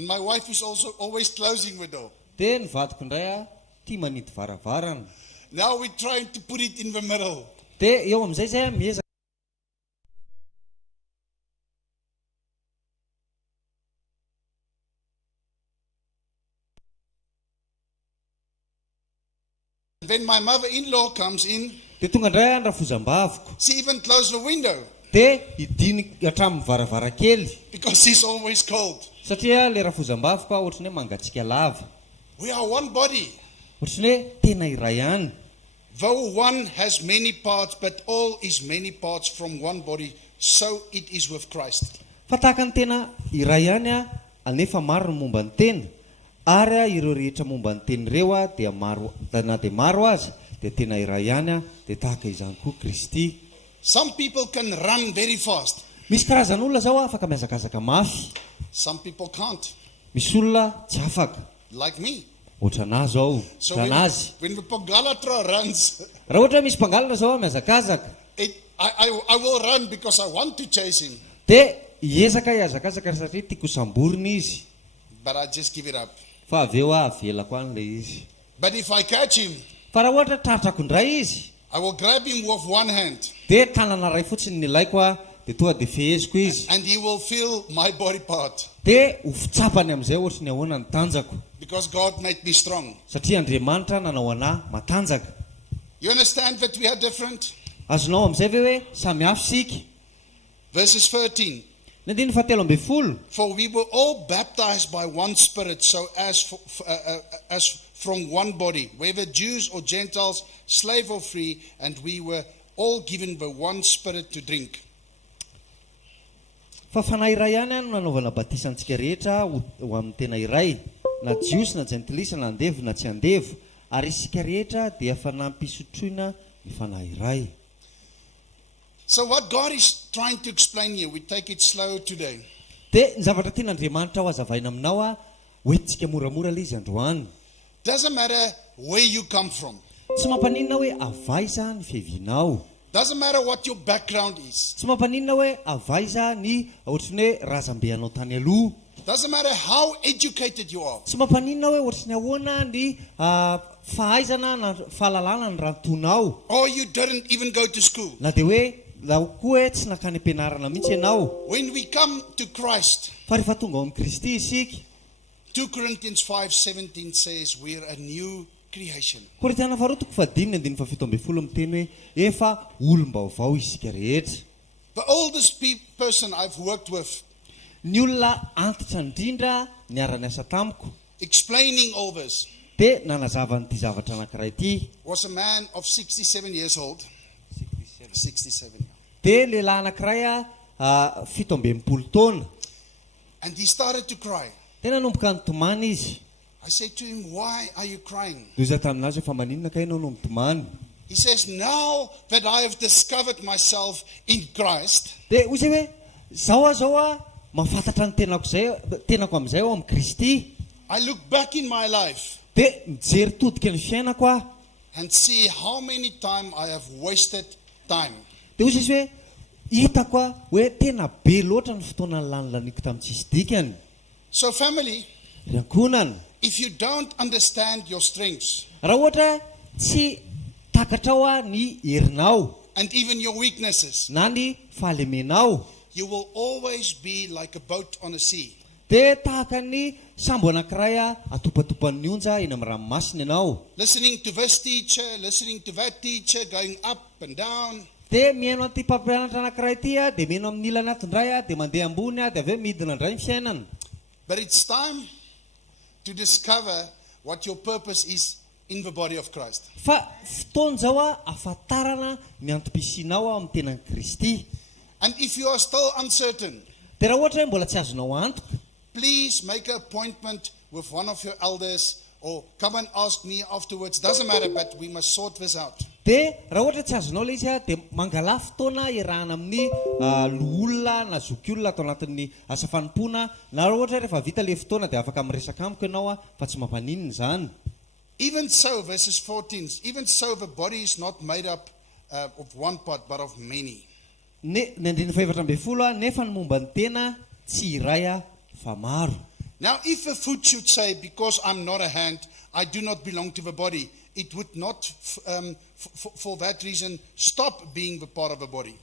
And my wife is also always closing the door. Dia ny vadiko indray tia manity varavarana. Now we're trying to put it in the middle. Dia eo amin'izay zay miezaka. Then my mother-in-law comes in. Dia tonga indray ny rafozam-baviko. She even closed the window Dia idiny hatramin'ny varavarakely because she's always cold. satria le rafozam-baviko ohatrany hoe mangatsika lava. We are one body. Ohatrany hoe tena iray ihany. Though one has many parts, but all is many parts from one body, so it is with Christ. Fa tahaka ny tena iray ihany anefa maro ny momba ny tena. Ary ireo rehetra momba ny teny ireo dia maro na dia maro aza dia tena iray ihany dia tahaka izany koa Kristy. Some people can run very fast. Misy karazan'olona zao afaka miazakazaka mafy. Some people can't, Misy olona tsy afaka. like me. Ohatrana zao, So ohatranazy. when the Pogalatra runs, Raha ohatra misy mpangalana zao miazakazaka, I will run because I want to chase him, dia hiezaka hiazakazaka satria tiako samborina izy. but I just give it up. Fa avy eo avelako any le izy. But if I catch him, Fa raha ohatra tratrako indray izy, I will grab him with one hand, dia tanana ray fotsiny ny ilaiko dia tonga dia feheziko izy. and he will feel my body part, Dia ho fitsapany amin'izay ohatrany ahoana ny tanjako. because God made me strong. Satria Andriamanitra nanao anahy matanjaka. You understand that we are different? Azonao amin'izay ve hoe samy hafa isika? Verses 13. Ny andiny fahatelo ambin'ny folo. For we were all baptized by one Spirit, so as from one body, whether Jews or Gentiles, slave or free, and we were all given the one Spirit to drink. Fa fanahy iray ihany no nanaovana batisantsika rehetra ho amin'ny tena iray, na jiosy na jentilisa na andevo na tsy andevo, ary isika rehetra dia fanampisotroina ny fanahy iray. So what God is trying to explain here, we take it slow today. Dia ny zavatra tian'Andriamanitra ho azavaina aminao hoentintsika moramora le izy androany. Doesn't matter where you come from. Tsy mampaninona hoe avaiza ny fihevinao. Doesn't matter what your background is. Tsy mampaninona hoe avaiza ny ohatrany hoe razambe anao tany aloha. Doesn't matter how educated you are. Tsy mampaninona hoe ohatrany ahoana ny fahaizana na fahalalana ny rantonao. Or you didn't even go to school. Na dia hoe laha koa hoe tsy nakany am-pianarana mihitsy ianao. When we come to Christ, Fa rehefa tonga ao amin'ny Kristy isika, 2 Corinthians 5:17 says we're a new creation. Korintana faharotoko fadimy andiny fafito ambin'ny folo miteny hoe efa olom-baovao isika rehetra. The oldest person I've worked with, Ny olona antitra indrindra niara niasa tamiko explaining all this, dia nanazava n'ity zavatra anankiray ity. was a man of 67 years old. 67. Dia lehilahy anankiray fito ambin'ny taona. And he started to cry. Dia nanomboka nitomany izy. I said to him, why are you crying? Doza taminazy fa maninona ka ianao no mitomany? He says, now that I have discovered myself in Christ, Dia hoy izay hoe zao mahafantatra ny tenako amin'izay ao amin'ny Kristy. I look back in my life Dia mijery todika ny fiainako and see how many times I have wasted time. Dia hoy izy hoe hitako hoe tena be loatra ny fotoana laniko tamin'ny tsisy dikany. So family, Riankonana, if you don't understand your strengths raha ohatra tsy takatrao ny herinao and even your weaknesses, na ny fahalemenao, you will always be like a boat on a sea. dia tahaka ny sambo anankiray atopatopan'ny onja eny amin'ny ranomasina ianao. Listening to this teacher, listening to that teacher, going up and down. Dia mihaino an'ity mpampianatra anankiray ity dia mihaino amin'ny ilana atondray dia mandeha ambony dia avy eo midina indray ny fiainana. But it's time to discover what your purpose is in the body of Christ. Fa fotoana zao ahafantarana ny antom-pisianao amin'ny tenan'i Kristy. And if you are still uncertain, Dia raha ohatra hoe mbola tsy azonao antoka, please make an appointment with one of your elders or come and ask me afterwards. Doesn't matter, but we must sort this out. dia raha ohatra tsy azonao le izy dia mangala fotoana iarahana amin'ny loholona na zokiolona atao anatin'ny asa fanompoana, na raha ohatra rehefa vita le fotoana dia afaka miresaka amiko ianao fa tsy mampaninona izany. Even so, verses 14, even so the body is not made up of one part, but of many. Ny andiny faefatra ambin'ny folo nefa ny momba ny tena tsy iray fa maro. Now, if a foot should say, because I'm not a hand, I do not belong to the body, it would not, for that reason, stop being the part of the body.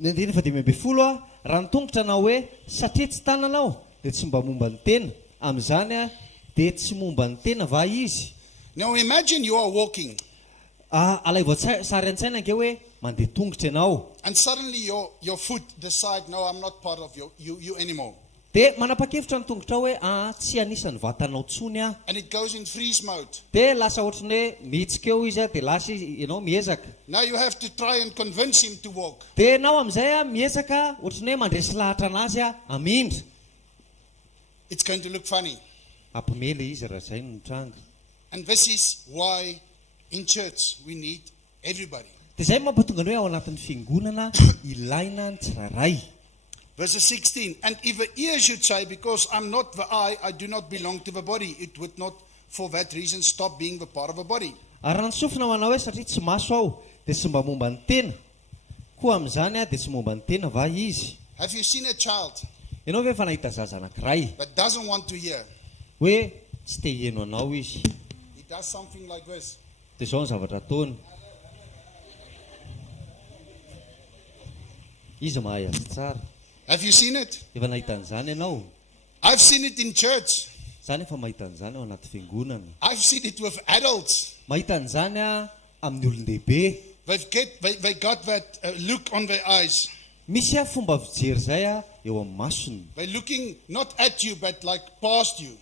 Ny andiny fa 10:20 raha ny tongotra anao hoe satria tsy tananao dia tsy mba momba ny tena. Amin'izany dia tsy momba ny tena va izy. Now, imagine you are walking, Alay voasary an-tsaina ange hoe mandeha tongotra ianao. and suddenly your foot decide, no, I'm not part of you anymore. Dia manapa-kevitra ny tongotra hoe tsy anisan'ny vatanao tsony aho. And it goes in freeze mode. Dia lasa ohatrany hoe mihetsika eo izy dia lasa ianao miezaka. Now you have to try and convince him to walk. Dia ianao amin'izay miezaka ohatrany hoe mandresy lahatra anazy amindra. It's going to look funny. Ampimely izy raha izay no mitranga. And this is why in church we need everybody. Dia izay mampatonga ny hoe ao anatin'ny fiangonana ilaina ny tsirairay. Verse 16, and if the ear should say, because I'm not the eye, I do not belong to the body, it would not for that reason stop being the part of the body. Ary raha ny sofina ho anao hoe satria tsy maso aho dia tsy mba momba ny tena. Koa amin'izany dia tsy momba ny tena va izy. Have you seen a child Ianao ve efa nahita zaza anankiray that doesn't want to hear? hoe tsy te hieno anao izy. He does something like this. Dia izao ny zavatra ataony. Izy mahay azy tsara. Have you seen it? Efa nahita an'izany ianao. I've seen it in church. Izany efa mahita an'izany ao anaty fiangonana. I've seen it with adults. Mahita an'izany amin'ny olon-dehibe. They got that look on their eyes. Misy fomba fijery zay eo amin'ny masony. They're looking not at you, but like past you.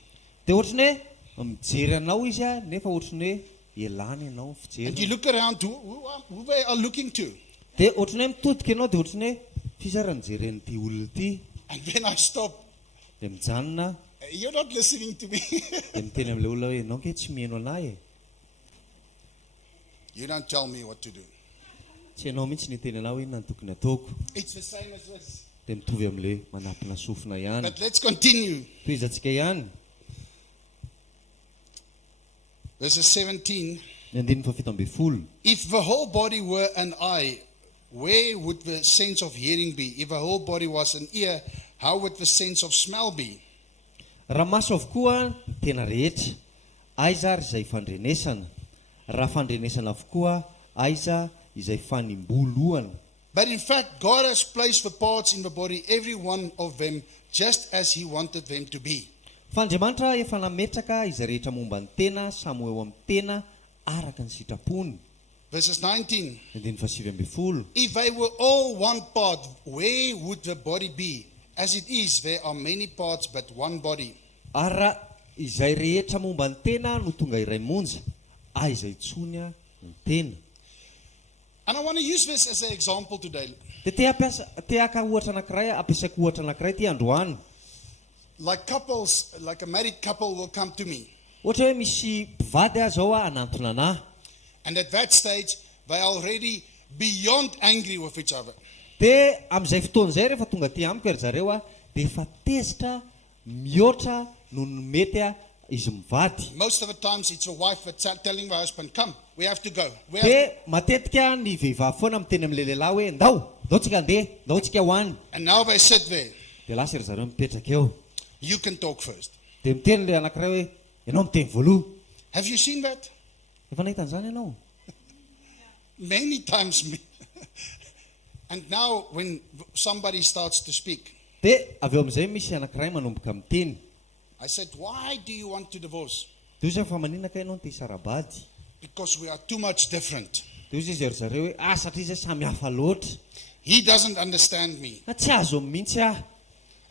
Dia ohatrany hoe mijery anao izy nefa ohatrany hoe elany ianao And you fijery. look around who they are looking to. Dia ohatrany hoe mitodika ianao dia ohatrany hoe fisara nijeren'ity olona ity. And then I stop. Dia mijanona You're not listening to me. dia miteny amin'ilay olona hoe ianao ke tsy mihaino anahy e. You don't tell me what to do. Tsy ianao mihitsy ny teny anao inona ny tokony ataoko. It's the same as this. Dia mitovy amin'ilay manampina sofina ihany. But let's continue. Toizantsika ihany. Verses 17. Ny 17. If the whole body were an eye, where would the sense of hearing be? If the whole body was an ear, how would the sense of smell be? Raha maso avokoa ny tena rehetra, aiza ary izay fandrenesana. Raha fandrenesana avokoa, aiza izay fanimbolohana. But in fact, God has placed the parts in the body, every one of them, just as He wanted them to be. Fa Andriamanitra efa nametraka izay rehetra momba ny tena samy eo amin'ny tena araka ny sitrapony. Verses 19. Ny 17. If they were all one part, where would the body be? As it is, there are many parts, but one body. Ara izay rehetra momba ny tena no tonga iray monja, aiza itsony ny tena. And I want to use this as an example today. Dia te-aka ohatra anankiray, ampiasaiko ohatra anankiray ty androany. Like couples, like a married couple will come to me. Ohatra hoe misy mpivady zao anantona anahy. And at that stage, they are already beyond angry with each other. Dia amin'izay fotoana izay rehefa tonga aty amiko ry zareo dia efa tezitra mihoatra noho ny mety izy mivady. Most of the times, it's the wife that's telling the husband, come, we have to go. Dia matetika ny vehivavy foana miteny amin'ilay lehilahy hoe ndao tsika andeha, ndao tsika hoany. And now they sit there. Dia lasa ry zareo mipetraka eo. You can talk first. Dia miteny ilay anankiray hoe ianao miteny voaloha. Have you seen that? Efa nahita an'izany ianao? Many times. And now when somebody starts to speak, Dia avy eo amin'izay misy anankiray manomboka miteny. I said, why do you want to divorce? Dia izy fa maninaka ianao te hisara-bady. Because we are too much different. Dia izy ry zareo hoe satria izay samy hafa loatra. He doesn't understand me. Tsy azo mihitsy aho.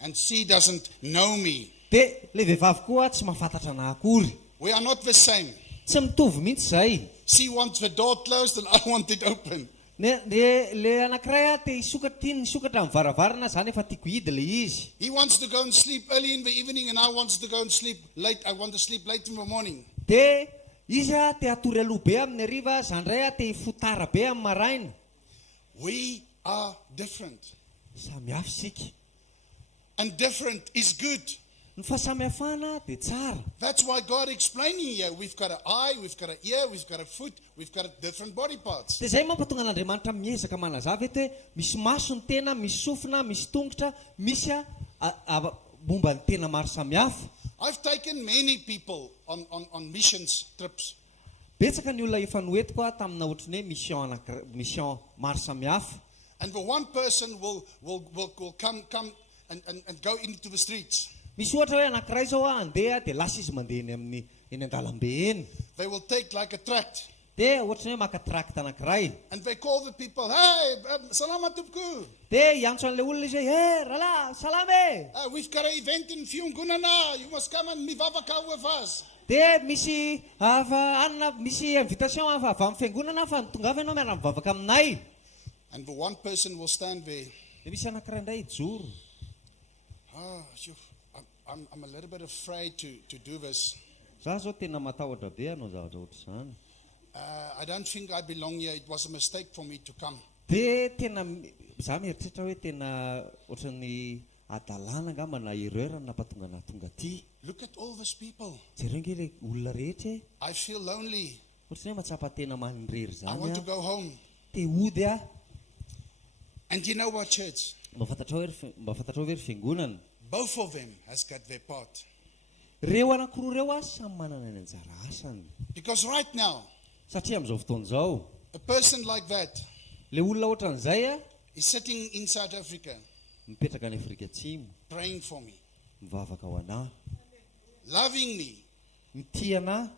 And she doesn't know me. Dia ilay vehivavy koa tsy mahafantatra anahy akory. We are not the same. Tsy mitovy mihitsy izay. She wants the door closed and I want it open. Dia ilay anankiray te hisokatra amin'ny varavarana zany efa tiako hidy ilay izy. He wants to go and sleep early in the evening and I want to go and sleep late. I want to sleep late in the morning. Dia izy te hatory aloha be amin'ny hariva, izany indray te hifotara be amin'ny maraina. We are different. Samy hafa isika. And different is good. Ny fahasamihafana dia tsara. That's why God explaining here, we've got an eye, we've got an ear, we've got a foot, we've got different body parts. Dia izay mampatonga an'Andriamanitra miezaka manazava eto hoe misy maso ny tena, misy sofina, misy tongotra, misy momba ny tena maro samihafa. I've taken many people on missions trips. Betsaka ny olona efa noentiko tamina ohatry ny hoe mission maro samihafa. And the one person will come and go into the streets. Misy ohatra hoe anankiray zao andeha dia lasa izy mandeha eny an-dalambe eny. They will take like a tract. Dia ohatry ny hoe maka tract anankiray. And they call the people, hey, salamat tupku. Dia iantso an'ilay olona izy hoe, rala, salame. We've got an event in Fiumgunana. You must come and hvkl with us. Dia misy misy invitation avy amin'ny fiangonana fa tongava ianao miara mivavaka aminay. And the one person will stand there. Dia misy anankiray indray joro. I'm a little bit afraid to do this. Za zao tena matahotra be anao zavatra ohatry izany. I don't think I belong here. It was a mistake for me to come. Dia tena za mieritreritra hoe tena ohatry ny adalana angamba na erreur nampahatonga na tonga aty. Look at all these people. Jereo nge le olona rehetra. I feel lonely. Ohatry ny hoe matsapa tena manindrery I zany. want to go home. Dia hody And you know what, church? mba fantatra hoe ry fiangonana. Both of them has got their part. Reo anankiroa reo samy manana ny anjara asany. Because right now, Satria amin'izao fotoana izao, a person like that le olona ohatran'izay is sitting in South Africa mipetraka any Afrika Atsimo, praying for me, mivavaka ho anahy, loving me. mitia anahy.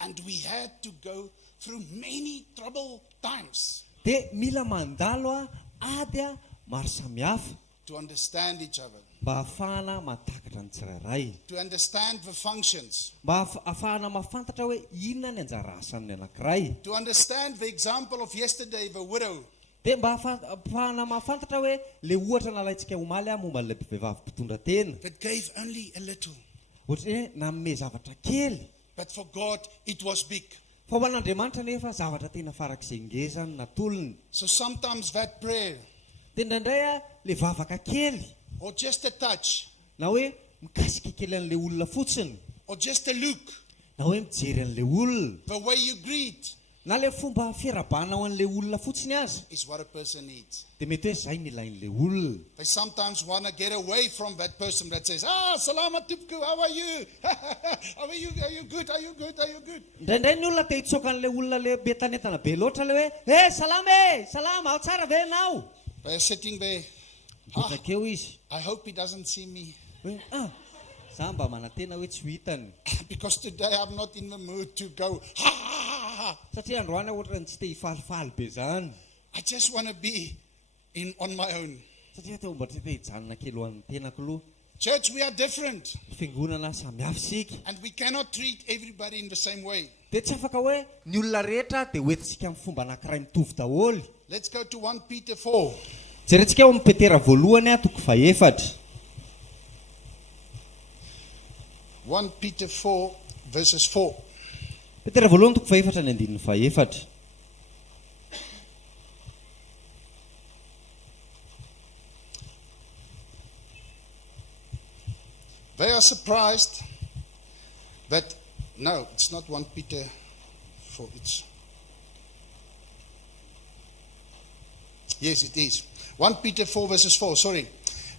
And we had to go through many troubled times Dia mila mandalo ady maro samihafa to understand each other, mba ahafahana matakatra ny tsirairay, to understand the functions, mba ahafahana mafantatra hoe inona ny anjara asan'ny anankiray. to understand the example of yesterday, the widow. Dia mba ahafahana mafantatra hoe le ohatra nalaintsika omaly momba n'ilay mpivavy mpitondra tena. That gave only a little. Ohatry hoe nanome zavatra kely, But for God, it was big. fa ho an'Andriamanitra nefa zavatra tena farak'izay ngezany natolony. So sometimes that prayer, Dia indraindray le vavaka kely or just a touch, na hoe mikasika kely an'le olona fotsiny, or just a look, na hoe mijery an'le olona, the way you greet, na le fomba fiarabana ho an'le olona fotsiny azy, is what a person needs. dia mety hoe zay ny ilain'le olona. They sometimes want to get away from that person that says, salamat tupku, how are you? How are you? Are you good? Are you good? Are you good? Indraindray ny olona te hitsoaka an'le olona le be tanetana be loatra le hoe salama ao tsara ve ianao. They're sitting there. Takeo izy I hope he doesn't see me. hoe za mba manantena hoe tsy ho hitany, Because today I'm not in the mood to go. satria androany ohatra ny tsy te hifalifaly be zany, I just want to be on my own. satria teo mba tsy te hijanona kely ho an'ny tenako aloha. Church, we are different. Fiangonana samihafa isika, And we cannot treat everybody in the same way. dia tsy afaka hoe ny olona rehetra dia hoentintsika amin'ny fomba anankiray mitovy daholo. Let's go to 1 Peter 4. Jerentsika ao amin'ny Petera voalohany toko 4. 1 Peter 4, verses 4. Petera voalohany toko 4 ny andininy 4. They are surprised that, no, it's not 1 Peter 4, yes, it is. 1 Peter 4, verses 4, sorry.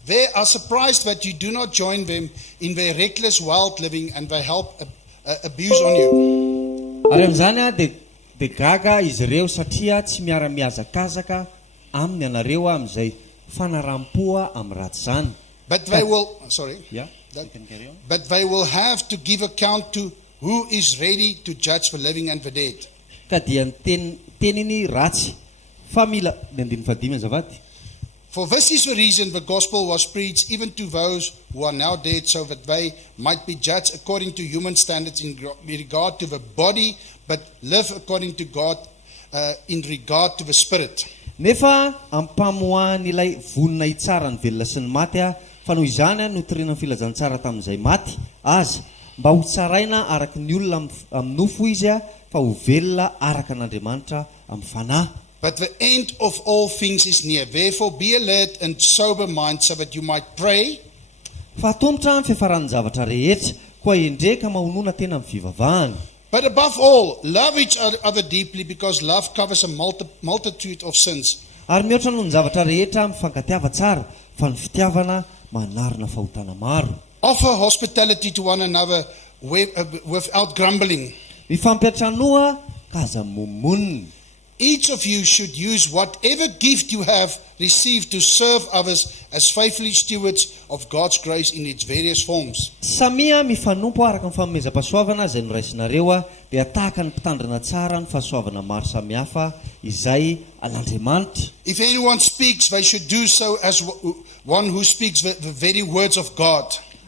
They are surprised that you do not join them in their reckless, wild living and they help abuse on you. Ary amin'izany dia gaga izy ireo satria tsy miara-miazakazaka aminy anareo amin'izay fanaram-poa amin'ny ratsy zany. But they will, sorry. Yeah. But they will have to give account to who is ready to judge the living and the dead. Ka dia ny teniny ratsy fa mila ny andininy 5 azavady. For this is the reason the gospel was preached even to those who are now dead, so that they might be judged according to human standards in regard to the body, but live according to God in regard to the spirit. Nefa ampamohan'ilay vonina itsara ny velona sy ny maty fa noho izany no toriana ny filazantsara tamin'izay maty aza, mba ho tsaraina araka ny olona amin'ny nofo izy fa ho velona araka n'Andriamanitra amin'ny fanahy. But the end of all things is near. Therefore be alert and sober mind, so that you might pray. Fa atombotra ny fiafaran'ny zavatra rehetra, koa endreka mahonona tena amin'ny fivavahana. But above all, love each other deeply, because love covers a multitude of sins. Ary mihoatra noho ny zavatra rehetra mifankatiava tsara, fa ny fitiavana manarina fahotana maro. Offer hospitality to one another without grumbling. Mifampiatranoa ka aza momonina. Each of you should use whatever gift you have received to serve others as faithfully stewards of God's grace in its various forms. Samia mifanompo araka ny fanomezam-pahasoavana izay noraisinareo dia tahaka ny mpitandrina tsara ny fahasoavana maro samihafa izay an'Andriamanitra. If anyone speaks, they should do so as one who speaks the very words of God.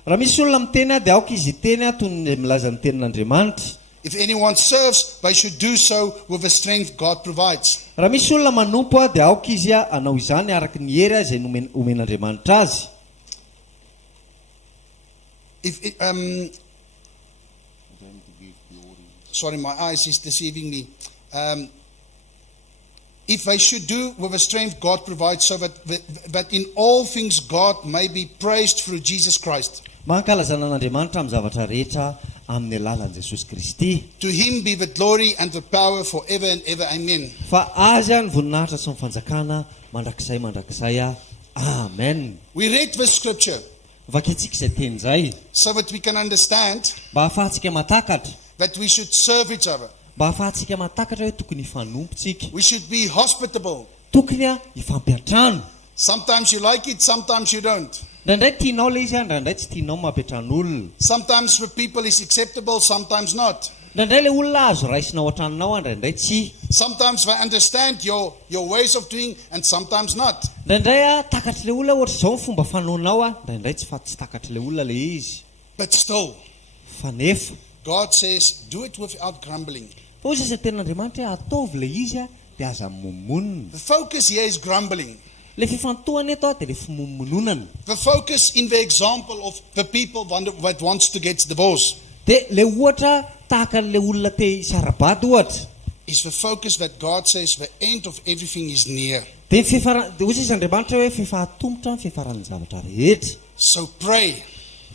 Raha misy olona miteny dia aoka izy teny toy ny milaza ny tenin'Andriamanitra. If anyone serves, they should do so with the strength God provides. Raha misy olona manompo dia aoka izy anao izany araka ny hery izay omen'Andriamanitra azy. Sorry, my eyes is deceiving me. If they should do with the strength God provides, so that in all things God may be praised through Jesus Christ. Mankalazana an'Andriamanitra amin'ny zavatra rehetra amin'ny alalan'i Jesosy Kristy. To him be the glory and the power forever and ever. Amen. Fa azy ny voninahitra sy ny fanjakana mandrakizay. Amen. We read the scripture Vakitsika izay teny izay so that we can understand mba ahafahantsika matakatra. that we should serve each other. Mba ahafahantsika matakatra hoe tokony hifanompotsika. We should be hospitable. Tokony hifampiatrano. Sometimes you like it, sometimes you don't. Ndraindray tianao le izy ndraindray tsy tianao mampiatrano olona. Sometimes for people it's acceptable, sometimes not. Ndraindray le olona azo raisina ao an-tranonao ndraindray tsy. Sometimes they understand your ways of doing and sometimes not. Ndraindray takatra le olona ohatra izao ny fomba fanaonao ndraindray tsy takatra le olona le izy. But still, Fa nefa God says, do it without grumbling. fa ozy izay tenin'Andriamanitra ataovy le izy dia aza momonina. The focus here is grumbling. Le fifantohana eto dia le fimomononana. The focus in the example of the people that wants to get divorced Dia le ohatra tahaka le olona te hisarabady ohatra. is the focus that God says the end of everything is near. Dia ozy izy Andriamanitra hoe fifahatombotra ny fiafaran'ny zavatra rehetra. So pray,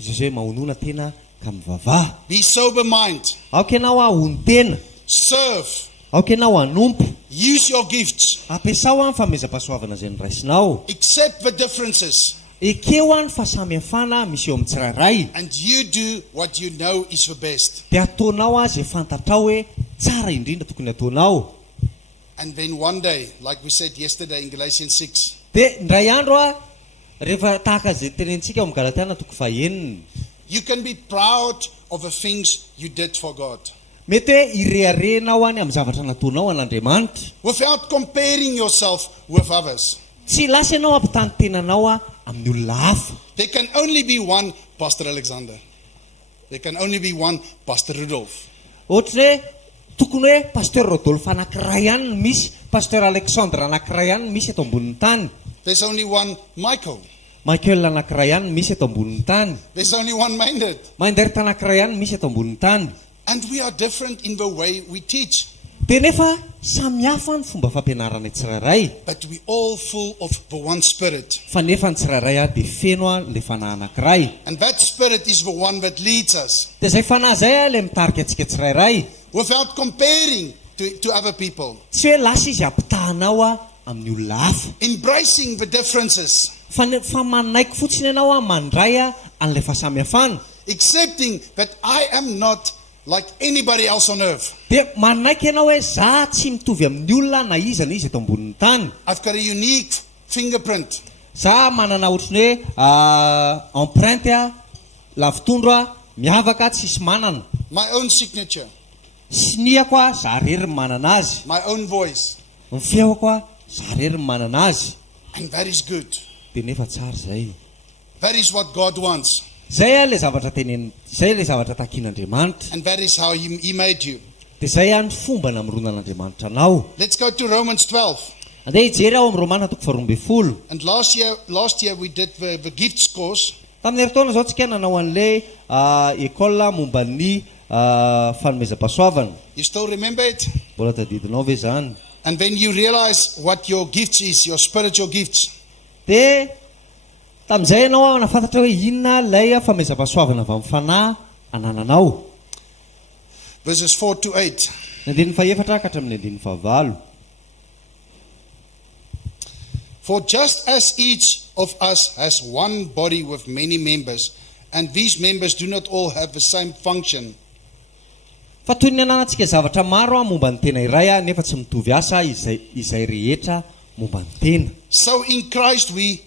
Izy hoe mahonona tena ka mivavaha. be sober mind, Aoka ianao ahony tena. serve, Aoka ianao hanompo. use your gifts, Ampiasao ny famezam-pahasoavana izay noraisinao. accept the differences, Ekeo ny fahasamihafana misy eo amin'ny tsirairay. and you do what you know is the best. Dia ataonao izay fantatrao hoe tsara indrindra tokony ataonao. And then one day, like we said yesterday in Galatians 6, Dia ndray andro rehefa tahaka izay tenentsika ao amin'ny Galatiana toko fahaenina. you can be proud of the things you did for God Mety hoe ireharehanao any amin'ny zavatra nataonao an'Andriamanitra. without comparing yourself with others. Tsy lasa ianao ampitany tenanao amin'ny olona hafa. There can only be one Pastor Alexander. There can only be one Pastor Rudolph. Ohatra hoe tokony hoe Pasteur Rodolphe anankiray ihany no misy, Pasteur Alexandre anankiray ihany no misy eto ambonin'ny tany. There's only one Michael. Michael anankiray ihany no misy eto ambonin'ny tany. There's only one Maynard. Manderta anankiray ihany no misy eto ambonin'ny tany. And we are different in the way we teach. Dia nefa samihafa ny fomba fampianarana tsirairay. But we all full of the one Spirit. Fa nefa ny tsirairay dia feno le fanahy anankiray. And that Spirit is the one that leads us. Dia izay fanahy izay le mitarika antsika tsirairay. Without comparing to other people. Tsy hoe lasa izy ampitahanao amin'ny olona hafa. Embracing the differences. Fa manaiky fotsiny ianao mandray an'ilay fahasamihafana. Accepting that I am not like anybody else on earth. Dia manaiky ianao hoe za tsy mitovy amin'ny olona na iza eto ambonin'ny tany. I've got a unique fingerprint. Za manana ohatrany hoe empreinte lavitondro miavaka tsisy manana. My own signature. Sy niako za rery manana azy. My own voice. Ny feoko za rery manana azy. And that is good. Dia nefa tsara zay. That is what God wants. Zay le zavatra zay le zavatra takian'Andriamanitra. And that is how He made you. Dia zay ny fomba namorona an'Andriamanitra anao. Let's go to Romans 12. Andeha hijery ao amin'ny Romana toko 12. And last year we did the gifts course. Tamin'ny heritaona izao tsika nanao an'ilay école momba ny fanomezam-pahasoavana. You still remember it? Mbola tadidinao ve zany? And then you realize what your gifts is, your spiritual gifts. Dia tamin'izay ianao nafantatra hoe inona ilay fanomezam-pahasoavana avy amin'ny fanahy anananao. Verses 4 to 8. Ny andininy fahaefatra ka hatramin'ny andininy fahavalo. For just as each of us has one body with many members, and these members do not all have the same function. Fa toy ny ananantsika zavatra maro momba ny tena iray nefa tsy mitovy asa izay rehetra momba ny tena. So in Christ we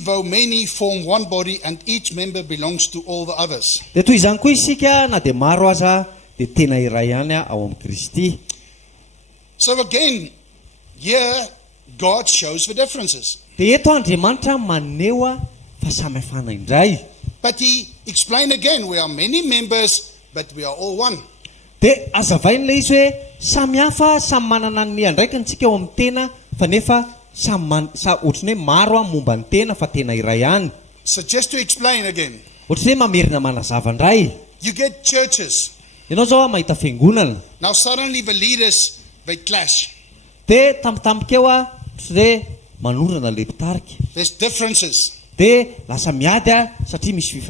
though many form one body, and each member belongs to all the others. Dia toy izany koa isika na dia maro aza dia tena iray ihany ao amin'ny Kristy. So again, here God shows the differences. Dia eto Andriamanitra maneho fahasamihafana indray. But he explained again, we are many members, but we are all one. Dia azavain'ilay izy hoe samihafa samy manana ny andraikintsika ao amin'ny tena fa nefa ohatrany hoe maro momba ny tena fa tena iray ihany. So just to explain again, Ohatrany hoe mamerina manazava indray. you get churches. Ianao zao mahita fiangonana. Now suddenly the leaders, they clash. Dia tampotampoka eo ohatrany hoe manorana ilay mpitarika. There's differences. Dia lasa miady satria misy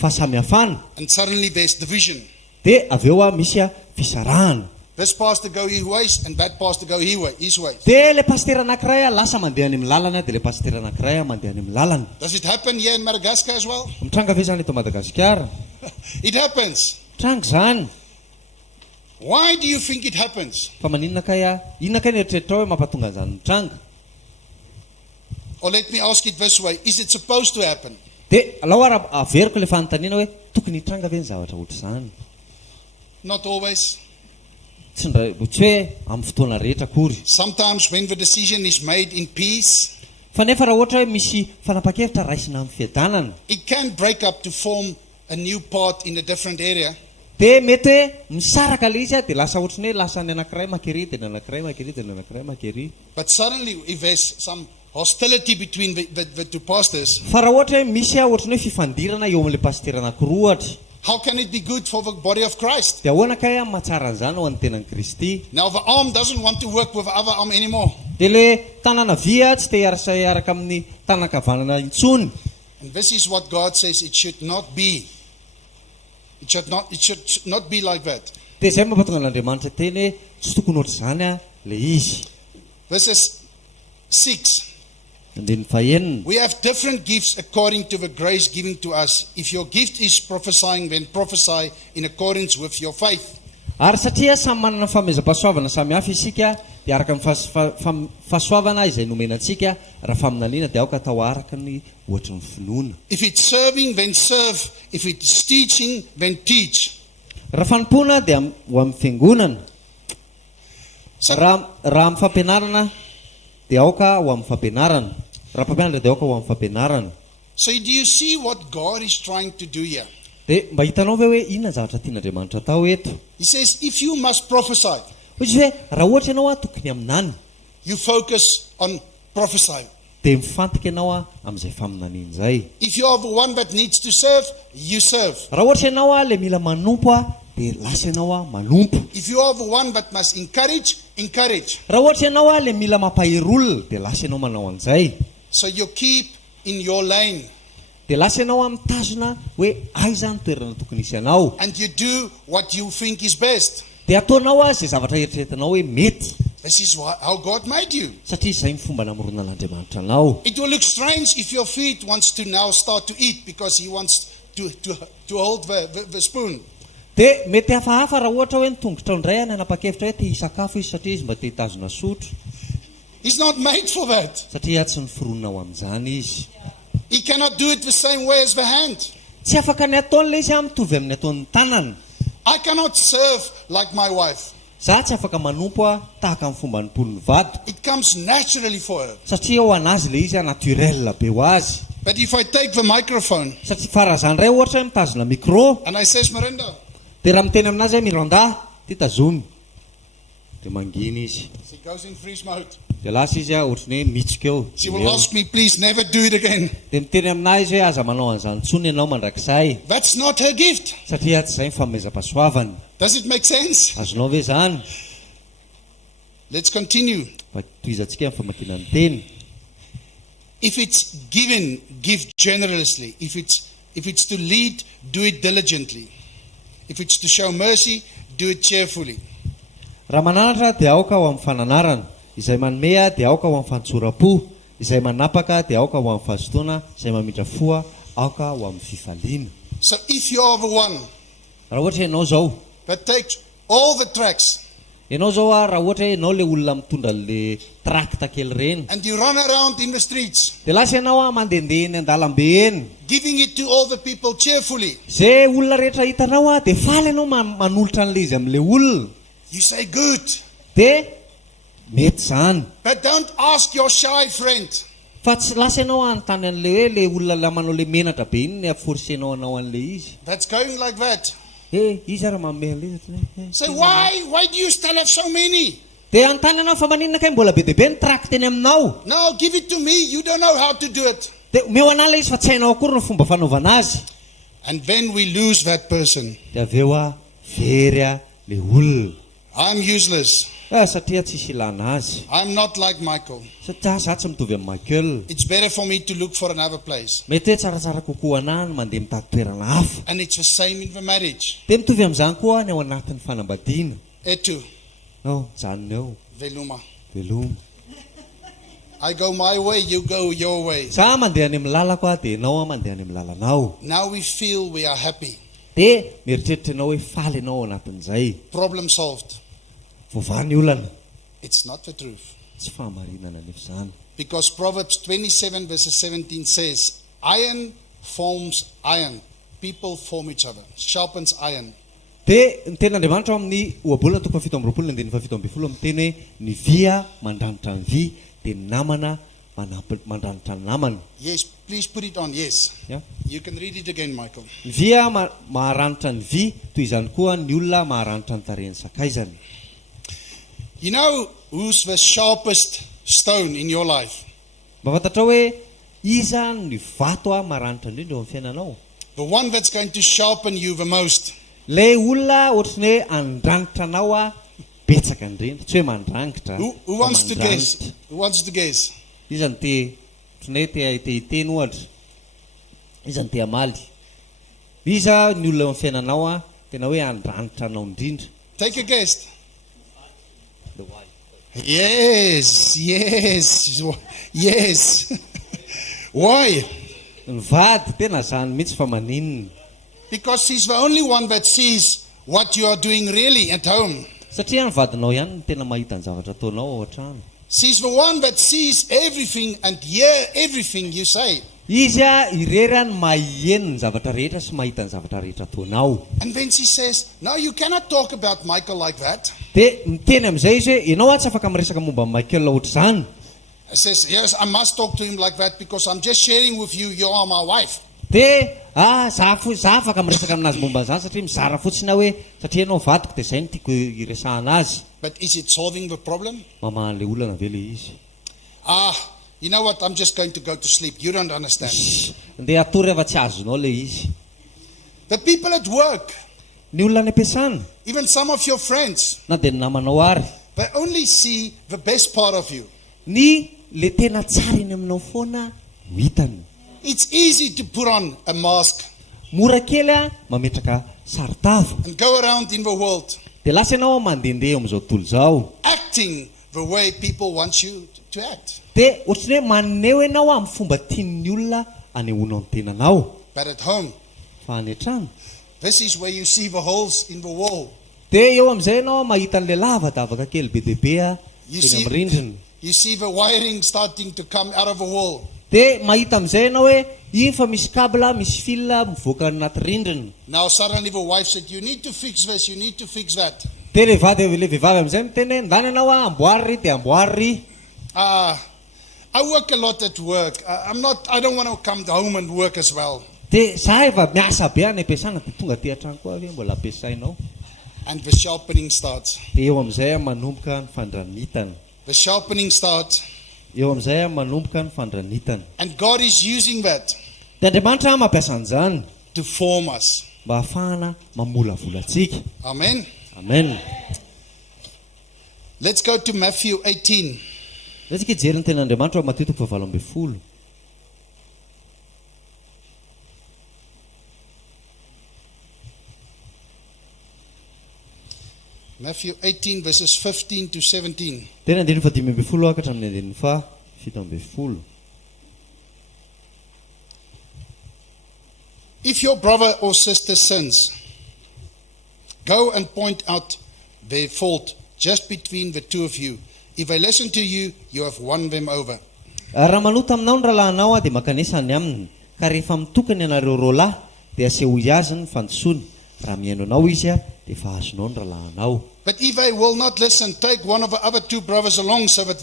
fahasamihafana. And suddenly there's division. Dia avy eo misy fisarahana. This pastor go his ways, and that pastor go his ways. Dia le pasteur anankiray lasa mandeha any amin'ny lalana, dia le pasteur anankiray mandeha any amin'ny lalana. Does it happen here in Madagascar as well? Mitranga ve zany eto Madagasikara? It happens. Tranga zany. Why do you think it happens? Fa inona kay ny eritreretra hoe mampatonga an'izany mitranga? Or let me ask it this way, is it supposed to happen? Dia alao averiko le fanontaniana hoe tokony hitranga ve ny zavatra ohatra izany? Not always. Tsy hoe amin'ny fotoana rehetra akory. Sometimes when the decision is made in peace, Fa nefa raha ohatra hoe misy fanapa-kevitra raisina amin'ny fiadanana, it can break up to form a new part in a different area. dia mety hoe misaraka le izy dia lasa ohatrany hoe lasa ny anankiray makery, dia ny anankiray makery, dia ny anankiray makery. But suddenly, if there's some hostility between the two pastors, Fa raha ohatra hoe misy ohatrany hoe fifandirana eo amin'ilay pasteur anankiroa ohatra, how can it be good for the body of Christ? dia ahoana kay mahatsara an'izany ao amin'ny tenan'i Kristy? Now the arm doesn't want to work with the other arm anymore. Dia le tanana via tsy te hiaraka amin'ny tanankavanana intsony. And this is what God says it should not be. It should not be like that. Dia izay mampatonga an'Andriamanitra teny hoe tsy tokony ohatra izany le izy. This is 6. Andiny fahenina. We have different gifts according to the grace given to us. If your gift is prophesying, then prophesy in accordance with your faith. Ary satria samy manana fanomezam-pahasoavana samihafa isika, dia araka ny fahasoavana izay nomenantsika, raha faminaniana dia aoka atao araka ny ohatra ny finoana. If it's serving, then serve. If it's teaching, then teach. Raha fanompoana dia ho amin'ny fiangonana. Raha amin'ny fampianarana dia aoka ho amin'ny fampianarana. Raha mpampianatra dia aoka ho amin'ny fampianarana. So do you see what God is trying to do here? Dia mba hitanao ve hoe inona zavatra tian'Andriamanitra atao eto? He says, if you must prophesy, Ohatsy hoe raha ohatra ianao tokony aminany, you focus on prophesying. dia mifantika ianao amin'izay faminaniana izay. If you are the one that needs to serve, you serve. Raha ohatra ianao le mila manompo dia lasa ianao manompo. If you are the one that must encourage, encourage. Raha ohatra ianao le mila mampahery olona dia lasa ianao manao an'izay. So you keep in your lane. Dia lasa ianao mitazona hoe aiza ny toerana tokony isy ianao. And you do what you think is best. Dia ataonao izay zavatra eritreretanao hoe mety. This is how God made you. Satria izay ny fomba namorona an'Andriamanitra anao. It will look strange if your feet wants to now start to eat because he wants to hold the spoon. Dia mety hafahafa raha ohatra hoe ny tongotra indray nanapa-kevitra hoe te hisakafo izy satria izy mba te hitazona sotro. He's not made for that. Satria tsy niforonao amin'izany izy. He cannot do it the same way as the hand. Tsy afaka ny ataon'ilay izy mitovy amin'ny ataon'ny tanana. I cannot serve like my wife. Za tsy afaka manompo tahaka amin'ny fomba nimpolony vado. It comes naturally for her. Satria ho anazy le izy naturel be ho azy. But if I take the microphone Satria farazany ray ohatra hoe mitazona micro, and I says, Miranda, dia raha miteny aminazy hoe Miranda, ty tazomy. Dia manginy izy. she goes in freeze mode. Dia lasa izy ohatrany hoe mitsika eo. She will ask me, please never do it again. Dia miteny aminazy hoe aza manao an'izany intsony ianao mandrakizay. That's not her gift. Satria tsy izay ny fanomezam-pahasoavany. Does it make sense? Azonao ve zany? Let's continue. Fa tohizantsika amin'ny famakiana ny teny. If it's given, give generously. If it's to lead, do it diligently. If it's to show mercy, do it cheerfully. Raha mananatra dia aoka ho amin'ny fananarana, izay manome dia aoka ho amin'ny fantsora-po, izay manapaka dia aoka ho amin'ny fahazotoana, izay mamindra foa aoka ho amin'ny fifaliana. So if you are the one Raha ohatra ianao zao, that takes all the tracks ianao zao raha ohatra ianao le olona mitondra le trakta kely reny, and you run around in the streets, dia lasa ianao mandehandeha eny an-dalambe eny, giving it to all the people cheerfully, zay olona rehetra hitanao dia faly ianao manolotra an'le izy amin'le olona, you say good. dia mety zany. But don't ask your shy friend, Fa tsy lasa ianao anontany an'le hoe le olona la manao le menatra be iny ny aforsenao anao an'le izy. that's going like that. Izy raha mameha le Say, why do you still have so many? dia anontany anao fa maninona kay mbola be dia be ny trakta eny aminao. No, give it to me. You don't know how to do it. Dia meo anahy le izy fa tsy hainao akory ny fomba fanaovana azy. And then we lose that person. Dia avy eo very le olona. I'm useless. Satria tsisy ilana azy. I'm not like Michael. Satria za tsy mitovy amin'ny Michael. It's better for me to look for another place. Mety hoe tsaratsara kokoa anahy ny mandeha mitaky toerana hafa. And it's the same in the marriage. Dia mitovy amin'izany koa ny ao anatin'ny fanambadiana. Etu, No, janona eo. veluma. Veloma. I go my way, you go your way. Za mandeha any amin'ny lalako dia ianao mandeha any amin'ny lalanao. Now we feel we are happy. Dia mieritreritra ianao hoe faly ianao ao anatin'izay. Problem solved. Voavany olana. It's not the truth. Tsy fahamarinana nefa izany. Because Proverbs 27 verses 17 says, iron forms iron. People form each other. Sharpens iron. Dia ny ten'Andriamanitra amin'ny ohabolana toko 7:20 dia 7:12 miteny hoe ny vy mandranitra ny vy dia ny namana mandranitra ny namana. Yes, please put it on. Yes. Yeah. You can read it again, Michael. Ny vy maharanitra ny vy, toy izany koa ny olona maharanitra ny tarehiny sakaizany. You know who's the sharpest stone in your life? Mba fantatra hoe iza ny vato maharanitra indrindra eo amin'ny fiainanao. The one that's going to sharpen you the most. Le olona ohatrany hoe andranitra anao betsaka indrindra, tsy hoe mandrangitra. Who wants to guess? Who wants to guess? Iza ny ohatrany hoe te-hiteny ohatra. Iza ny te hamaly. Iza ny olona eo amin'ny fiainanao tena hoe andranitra anao indrindra. Take a guess. Yes. Why? Ny vady tena zany mihitsy fa maninona. Because he's the only one that sees what you are doing really at home. Satria ny vadinao ihany no tena mahita ny zavatra ataonao ao an-trano. He's the one that sees everything and hear everything you say. Izy irerany mahiheno ny zavatra rehetra sy mahita ny zavatra rehetra ataonao. And then she says, no, you cannot talk about Michael like that. Dia miteny amin'izay izy hoe ianao tsy afaka miresaka momba ny Michael ohatra izany. I says, yes, I must talk to him like that because I'm just sharing with you, you are my wife. Dia za afaka miresaka aminazy momba an'izany satria mizara fotsiny hoe satria ianao vadiko dia izay no tiako iresahana azy. But is it solving the problem? Mamahan'le olana ve le izy? You know what? I'm just going to go to sleep. You don't understand. Dia atory efa tsy azonao le izy. The people at work, Ny olona any am-piasana, even some of your friends, na dia ny namanao ary, they only see the best part of you. ny le tena tsara eny aminao foana no hitany. It's easy to put on a mask Mora kely mametraka saritava. and go around in the world Dia lasa ianao mandehandeha amin'izao tontolo izao. acting the way people want you to act. Dia ohatrany hoe maneho ianao amin'ny fomba tian'ny olona anehoanao ny tenanao. But at home, Fa any an-trano, this is where you see the holes in the wall. dia eo amin'izay ianao mahita an'ilay lavadavaka kely be dia be You eny see, amin'ny rindrina. you see the wiring starting to come out of the wall. Dia mahita amin'izay ianao hoe iny fa misy kabla, misy fil mivoaka anaty rindrina. Now suddenly the wife said, you need to fix this, you need to fix that. Dia le vehivavy amin'izay miteny hoe ndany ianao amboary dia amboary. I work a lot at work. I don't want to come home and work as well. Dia za efa miasa be any am-piasana dia tonga aty an-trano koa hoe mbola ampiasainao. And the sharpening starts. Dia eo amin'izay manomboka ny fandranitana. The sharpening starts. Eo amin'izay manomboka ny fandranitana. And God is using that Dia Andriamanitra mampiasa an'izany to form us. mba hahafahana mamolavolatsika. Amen. Amen. Let's go to Matthew 18. Tsika hijery ny ten'Andriamanitra Mateo 7:20. Matthew 18 verses 15 to 17. Tena 5:15 ka hatramin'ny 17. if your brother or sister sins, go and point out their fault just between the two of you. If they listen to you, you have won them over. Raha manota aminao ny rahalanao dia makanesany aminy. Ka rehefa mitokany ianareo roalahy dia asehoy azy ny fandosony. Raha mihaino anao izy dia fahazonao ny rahalanao. But if they will not listen, take one of the other two brothers along so that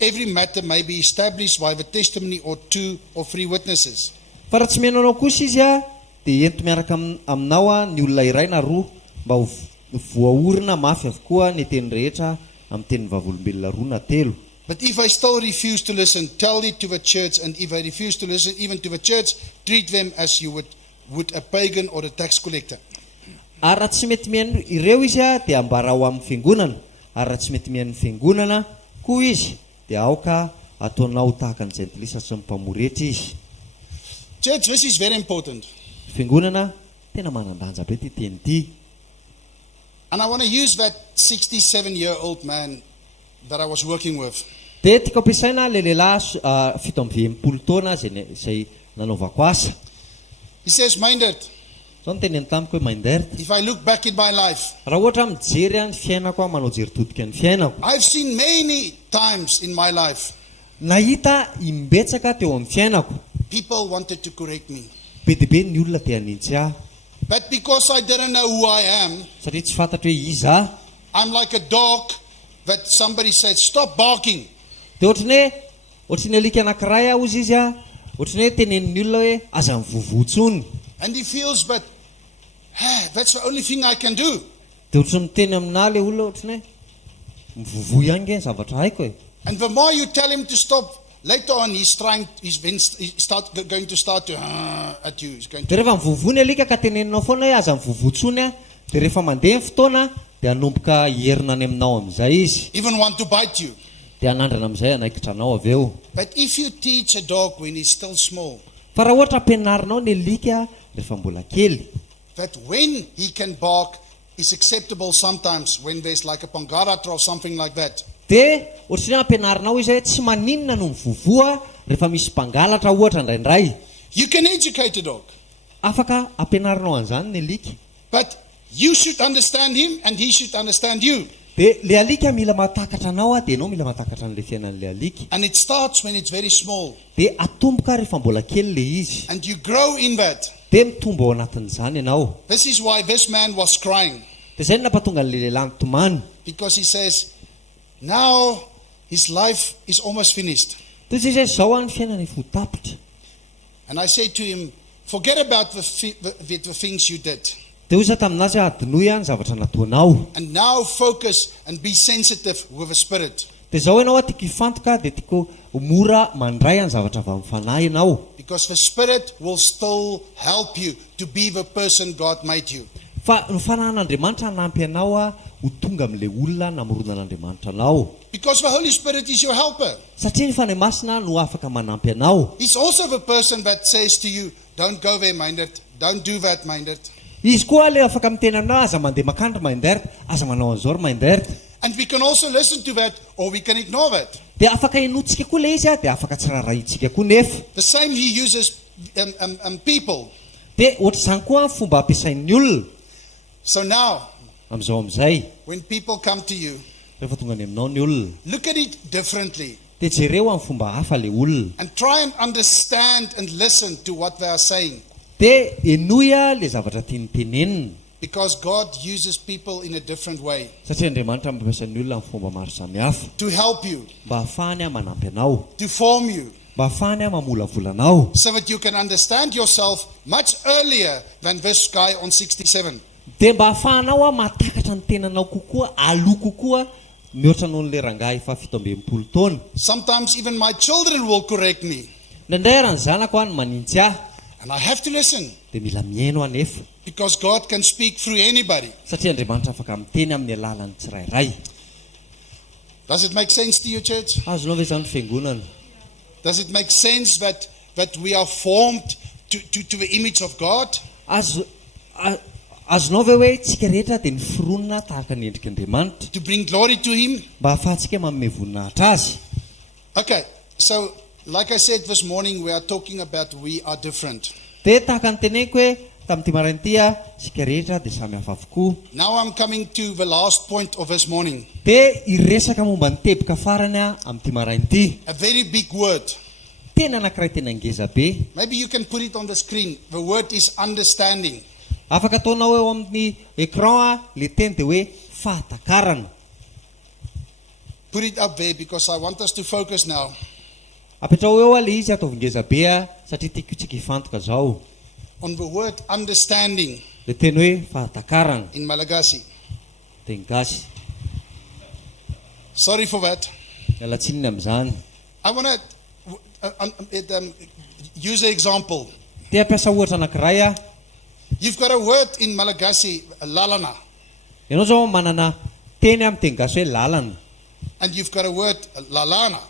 every matter may be established by the testimony or 2 or 3 witnesses. Fa raha tsy mihaino anao kosa izy dia ento miaraka aminao ny olona iray na roa mba ho voaorina mafy avokoa ny teny rehetra amin'ny teny vavolombelona roa na telo. But if they still refuse to listen, tell it to the church, and if they refuse to listen even to the church, treat them as you would a pagan or a tax collector. Ary raha tsy mety mihaino ireo izy dia ambara ao amin'ny fiangonana. Ary raha tsy mety mihaino fiangonana koa izy dia aoka ataonao tahaka ny jentilisa sy ny mpamoretra izy. Church, this is very important. Fiangonana tena manandanja be ty teny ty. And I want to use that 67-year-old man that I was working with. Dia tiako ampiasaina le lehilahy 70 taona izay nanaovako asa. He says, Mindert, Zao ny teneny tamiko hoe Mindert, if I look back in my life, raha ohatra mijery ny fiainako manao jeritodika ny fiainako. I've seen many times in my life Nahita imbetsaka teo amin'ny fiainako. people wanted to correct me. Be dia be ny olona te hanintsy ahy. But because I didn't know who I am, Satria tsy fantatra hoe iza ahy. I'm like a dog that somebody said, stop barking. Dia ohatriny alika anankiray aho izy ohatriny hoe tenenin'ny olona hoe aza mivovotsony. And he feels, but that's the only thing I can do. Dia ohatriny miteny aminahy le olona ohatriny hoe mivovo ihany nge ny zavatra haiko e. And the more you tell him to stop, later on he's going to start to at you. He's going Dia to, rehefa mivovony alika ka teneninao foana hoe aza mivovotsony dia rehefa mandeha ny fotoana dia hanomboka herina any aminao amin'izay izy. even want to bite you. Dia hanandrana amin'izay hanaikitra anao avy eo. But if you teach a dog when he's still small, Fa raha ohatra ampianarinao ny alika rehefa mbola kely, that when he can bark is acceptable sometimes when there's like a pangaratra or something like that. dia ohatriny hoe ampianarinao izy hoe tsy maninona no mivovoa rehefa misy mpangalatra ohatra indraindray. You can educate a dog, Afaka ampianarinao an'izany ny alika. but you should understand him and he should understand you. Dia le alika mila mahatakatra anao dia anao mila mahatakatra an'ilay fiainan'ilay alika. And it starts when it's very small. Dia atomboka rehefa mbola kely le izy. And you grow in that. Dia mitombo ao anatin'izany ianao. This is why this man was crying. Dia izay no nampatonga an'ilay lehilahy nitomany. Because he says, now his life is almost finished. Dia izy hoe zao ny fiainany fotapitra. And I said to him, forget about the things you did. Dia hoy taminazy adinoy ny zavatra nataonao. And now focus and be sensitive with the spirit. Dia zao ianao tiako hifantoka dia tiako mora mandray ny zavatra avy amin'ny fanahy ianao. Because the spirit will still help you to be the person God made you. Fa ny fanahin'Andriamanitra hanampy anao ho tonga amin'ilay olona namorona an'Andriamanitra anao. Because the Holy Spirit is your helper. Satria ny fanahy masina no afaka manampy anao. He's also the person that says to you, don't go there, Mindert. Don't do that, Mindert. Izy koa le afaka miteny aminao aza mandeha makandro Mindert, aza manao an'izao ry Mindert. And we can also listen to that or we can ignore that. Dia afaka inotsika koa le izy dia afaka tsy rarahitsika koa nefa. The same he uses people. Dia ohatr'izany koa fomba ampiasain'ny olona. So now, Amin'izao amin'izay when people come to you, rehefa tonga any aminao ny olona look at it differently dia jereo amin'ny fomba hafa le olona. and try and understand and listen to what they are saying. Dia enoy le zavatra tiany tenenina. Because God uses people in a different way Satria Andriamanitra mampiasa ny olona amin'ny fomba maro samihafa to help you, mba ahafahany manampy anao, to form you, mba ahafahany mamolavola anao, so that you can understand yourself much earlier than this guy on 67. dia mba ahafahanao mahatakatra ny tenanao kokoa, aloha kokoa mihoatra noho n'ilay rangahy efa 70 taona. Sometimes even my children will correct me, Indraindray raha ny zanako no manintsy ahy and I have to listen dia mila mihaino anefa. because God can speak through anybody. Satria Andriamanitra afaka miteny amin'ny alalan'ny tsirairay. Does it make sense to you, church? Azonao ve izany fiangonana? Does it make sense that we are formed to the image of God? Azonao ve hoe tsika rehetra dia niforonina tahaka ny endrik'Andriamanitra To bring glory to Him? mba ahafahantsika manome voninahitra azy? Okay, so like I said this morning, we are talking about we are different. Dia tahaka ny teneniko hoe tamin'ity maraina ity sika rehetra dia samy hafa avokoa. Now I'm coming to the last point of this morning. Dia iresaka momba ny teboka farany amin'ity maraina ity. A very big word. Tena anankiray tena ngeza be. Maybe you can put it on the screen. The word is understanding. Afaka ataonao eo amin'ny écran le teny dia hoe fahatakarana. Put it up there because I want us to focus now. Apetrao eo le izy ataovy ngeza be satria tiako tsika hifantoka zao. On the word understanding Le teny hoe fahatakarana. in Malagasy. Teny gasy. Sorry for that. Mialatsinina amin'izany. I want to use an example. Dia ampiasa ohatra anankiray You've got a word in Malagasy, lalana, Ianao zao manana teny amin'ny teny gasy hoe lalana. and you've got a word lalana.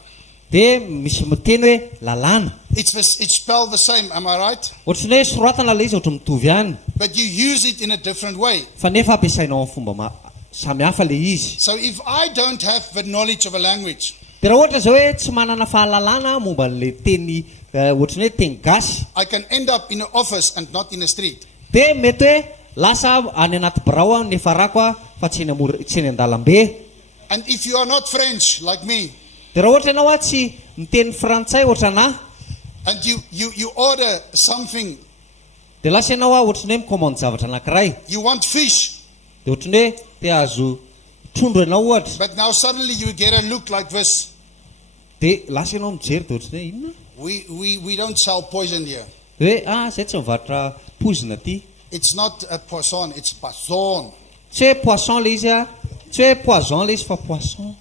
Dia misy teny hoe lalàna. It's spelled the same, am I right? Ohatrany hoe soratana le izy ohatry mitovy ihany. But you use it in a different way. Fa nefa ampiasainao amin'ny fomba samihafa le izy. So if I don't have the knowledge of a language, Dia raha ohatra zao hoe tsy manana fahalalana momba le teny ohatrany hoe teny gasy, I can end up in an office and not in a street. dia mety hoe lasa any anaty birao nefa rako fa tsy eny an-dalambe. And if you are not French like me, Dia raha ohatra ianao tsy miteny frantsay ohatra anahy, and you order something, dia lasa ianao ohatrany hoe mikomandy zavatra anankiray. you want fish, Dia ohatrany hoe te azo trondro ianao ohatra. but now suddenly you get a look like this. Dia lasa ianao mijery dia ohatrany hoe inona? We don't sell poison here. Dia hoe zay tsy mivarotra pozina ty. It's not a poisson, it's poisson. Tsy hoe poisson le izy tsy hoe poison le izy fa poisson.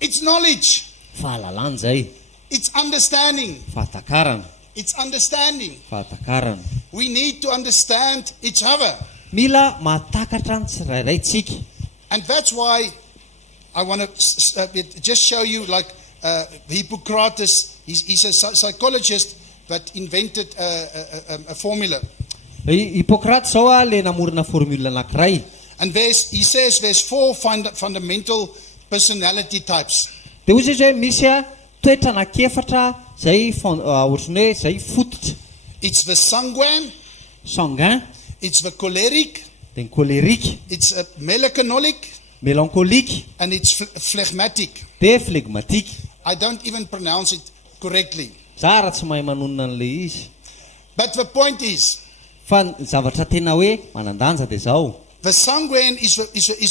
It's knowledge. Fahalalana zay. It's understanding. Fahatakarana. It's understanding. Fahatakarana. We need to understand each other. Mila mahatakatra ny tsirairaitsika. And that's why I want to just show you, like Hippocrates, he's a psychologist that invented a formula. Hippocrate zao le namorona formule anankiray. And he says there's 4 fundamental personality types. Dia hoy izy hoe misy toetra anankiefatra zay ohatrany hoe zay fototra. It's the sanguine, Sanguin, it's the choleric, dia ny colérique, it's a melancholic, mélancolique, and it's phlegmatic. dia flegmatique. I don't even pronounce it correctly. Za raha tsy mahay manonona an'le izy. But the point is, Fa ny zavatra tena hoe manandanja dia zao. the sanguine is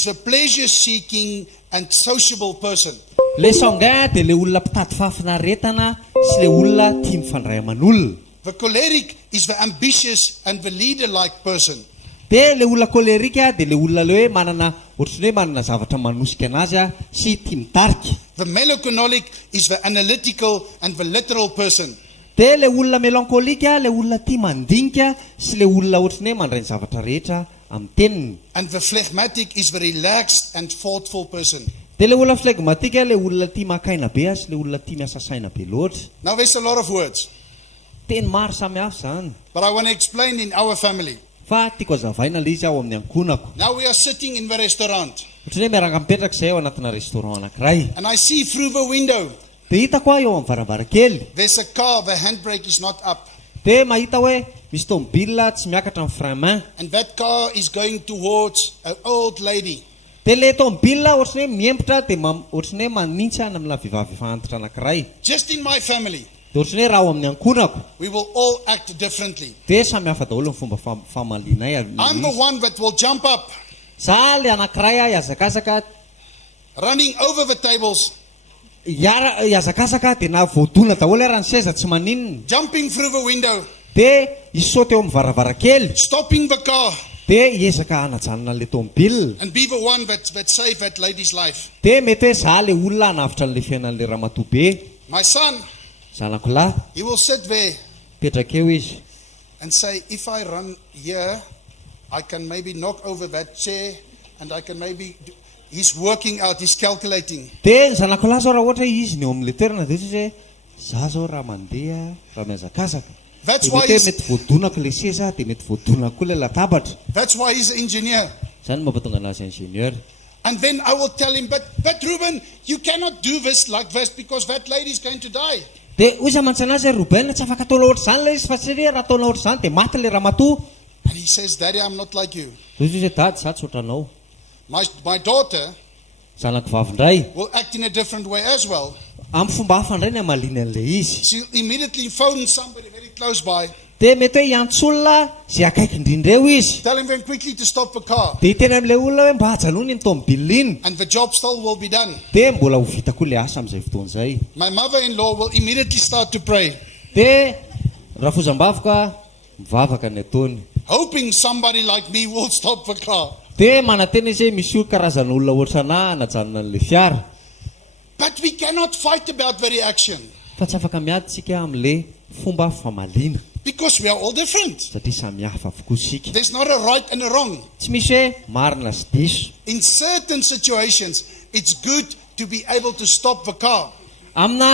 the pleasure-seeking and sociable person. Le sanguin dia le olona mpitady fahafinaretana sy le olona tia mifandray aman'olona. The choleric is the ambitious and the leader-like person. Dia le olona colérique dia le olona le hoe manana ohatrany hoe manana zavatra manosika anazy sy tia mitarika. The melancholic is the analytical and the literal person. Dia le olona mélancolique le olona tia mandinika sy le olona ohatrany hoe mandray ny zavatra rehetra amin'ny teniny. And the phlegmatic is the relaxed and thoughtful person. Dia le olona flegmatique le olona tia makaina be sy le olona tia miasa saina be loatra. Now there's a lot of words, Teny maro samihafa zany. but I want to explain in our family. Fa tiako azavaina le izy ao amin'ny ankonako. Now we are sitting in the restaurant, Ohatrany hoe miaraka mipetraka izay ao anatina restaurant anankiray. and I see through the window, Dia hitako eo amin'ny varavarankely. there's a car, the handbrake is not up. Dia mahita hoe misy tomobile tsy miakatra amin'ny frein main. And that car is going towards an old lady. Dia le tomobile ohatrany hoe miempotra dia ohatrany hoe manintsy any amin'ilay vehivavy efa antitra anankiray. Just in my family, Dia ohatrany hoe raha ao amin'ny ankonako. we will all act differently. Dia samihafa daholo ny fomba famalianay. I'm the one that will jump up, Za le anankiray hiazakazaka running over the tables, hiazakazaka dia na voadona daholo raha ny seza tsy maninona. jumping through the window, Dia hisaoty eo amin'ny varavarankely. stopping the car, Dia hiezaka hanajanona le tomobile. and be the one that saved that lady's life. Dia mety hoe za le olona hanavitra an'le fiainan'le ramatoa be. My son, Zanako lahy, he will sit there petraka eo izy. and say, if I run here, I can maybe knock over that chair, and I can maybe... He's working out, he's calculating. Dia ny zanako lahy zao raha ohatra izy ny eo amin'le toerana dia izy hoe za zao raha mandeha raha miazakazaka. That's Dia why mety hoe he's, mety voadonako le seza dia mety voadonako koa le latabatra. that's why he's an engineer. Zany mampatonga anazy ingénieur. And then I will tell him, but Ruben, you cannot do this like this because that lady is going to die. dia hoy izy mantsana azy Robena tsy afaka ataonao ohatr'izany ilay izy fa satria raha ataonao ohatr'izany dia maty ilay ramatoa. And he says, Daddy, I'm not like you. Dia izy hoe dady za tsy ohatranao. My daughter Zanako vavy indray will act in a different way as well. amin'ny fomba hafa indray ny hamalina an'ilay izy. She'll immediately phone somebody very close by, Dia mety hoe hiantso olona izay akaiky indrindra eo izy. tell him very quickly to stop the car, Dia hiteny amin'ilay olona hoe mba hajanony ny tômôbila iny. and the job still will be done. Dia mbola ho vita koa ilay asa amin'izay fotoan'izay. My mother-in-law will immediately start to pray, Dia raha fozam-bavaka mivavaka ny ataony. hoping somebody like me will stop the car. Dia manantena izy hoe misy karazana olona ohatrana hanajanona an'ilay fiara. But we cannot fight about the reaction, Fa tsy afaka miady tsika amin'ilay fomba famaliana because we are all different. satria samihafa avokoa isika. There's not a right and a wrong. Tsy misy hoe marina sy diso. In certain situations, it's good to be able to stop the car. Amina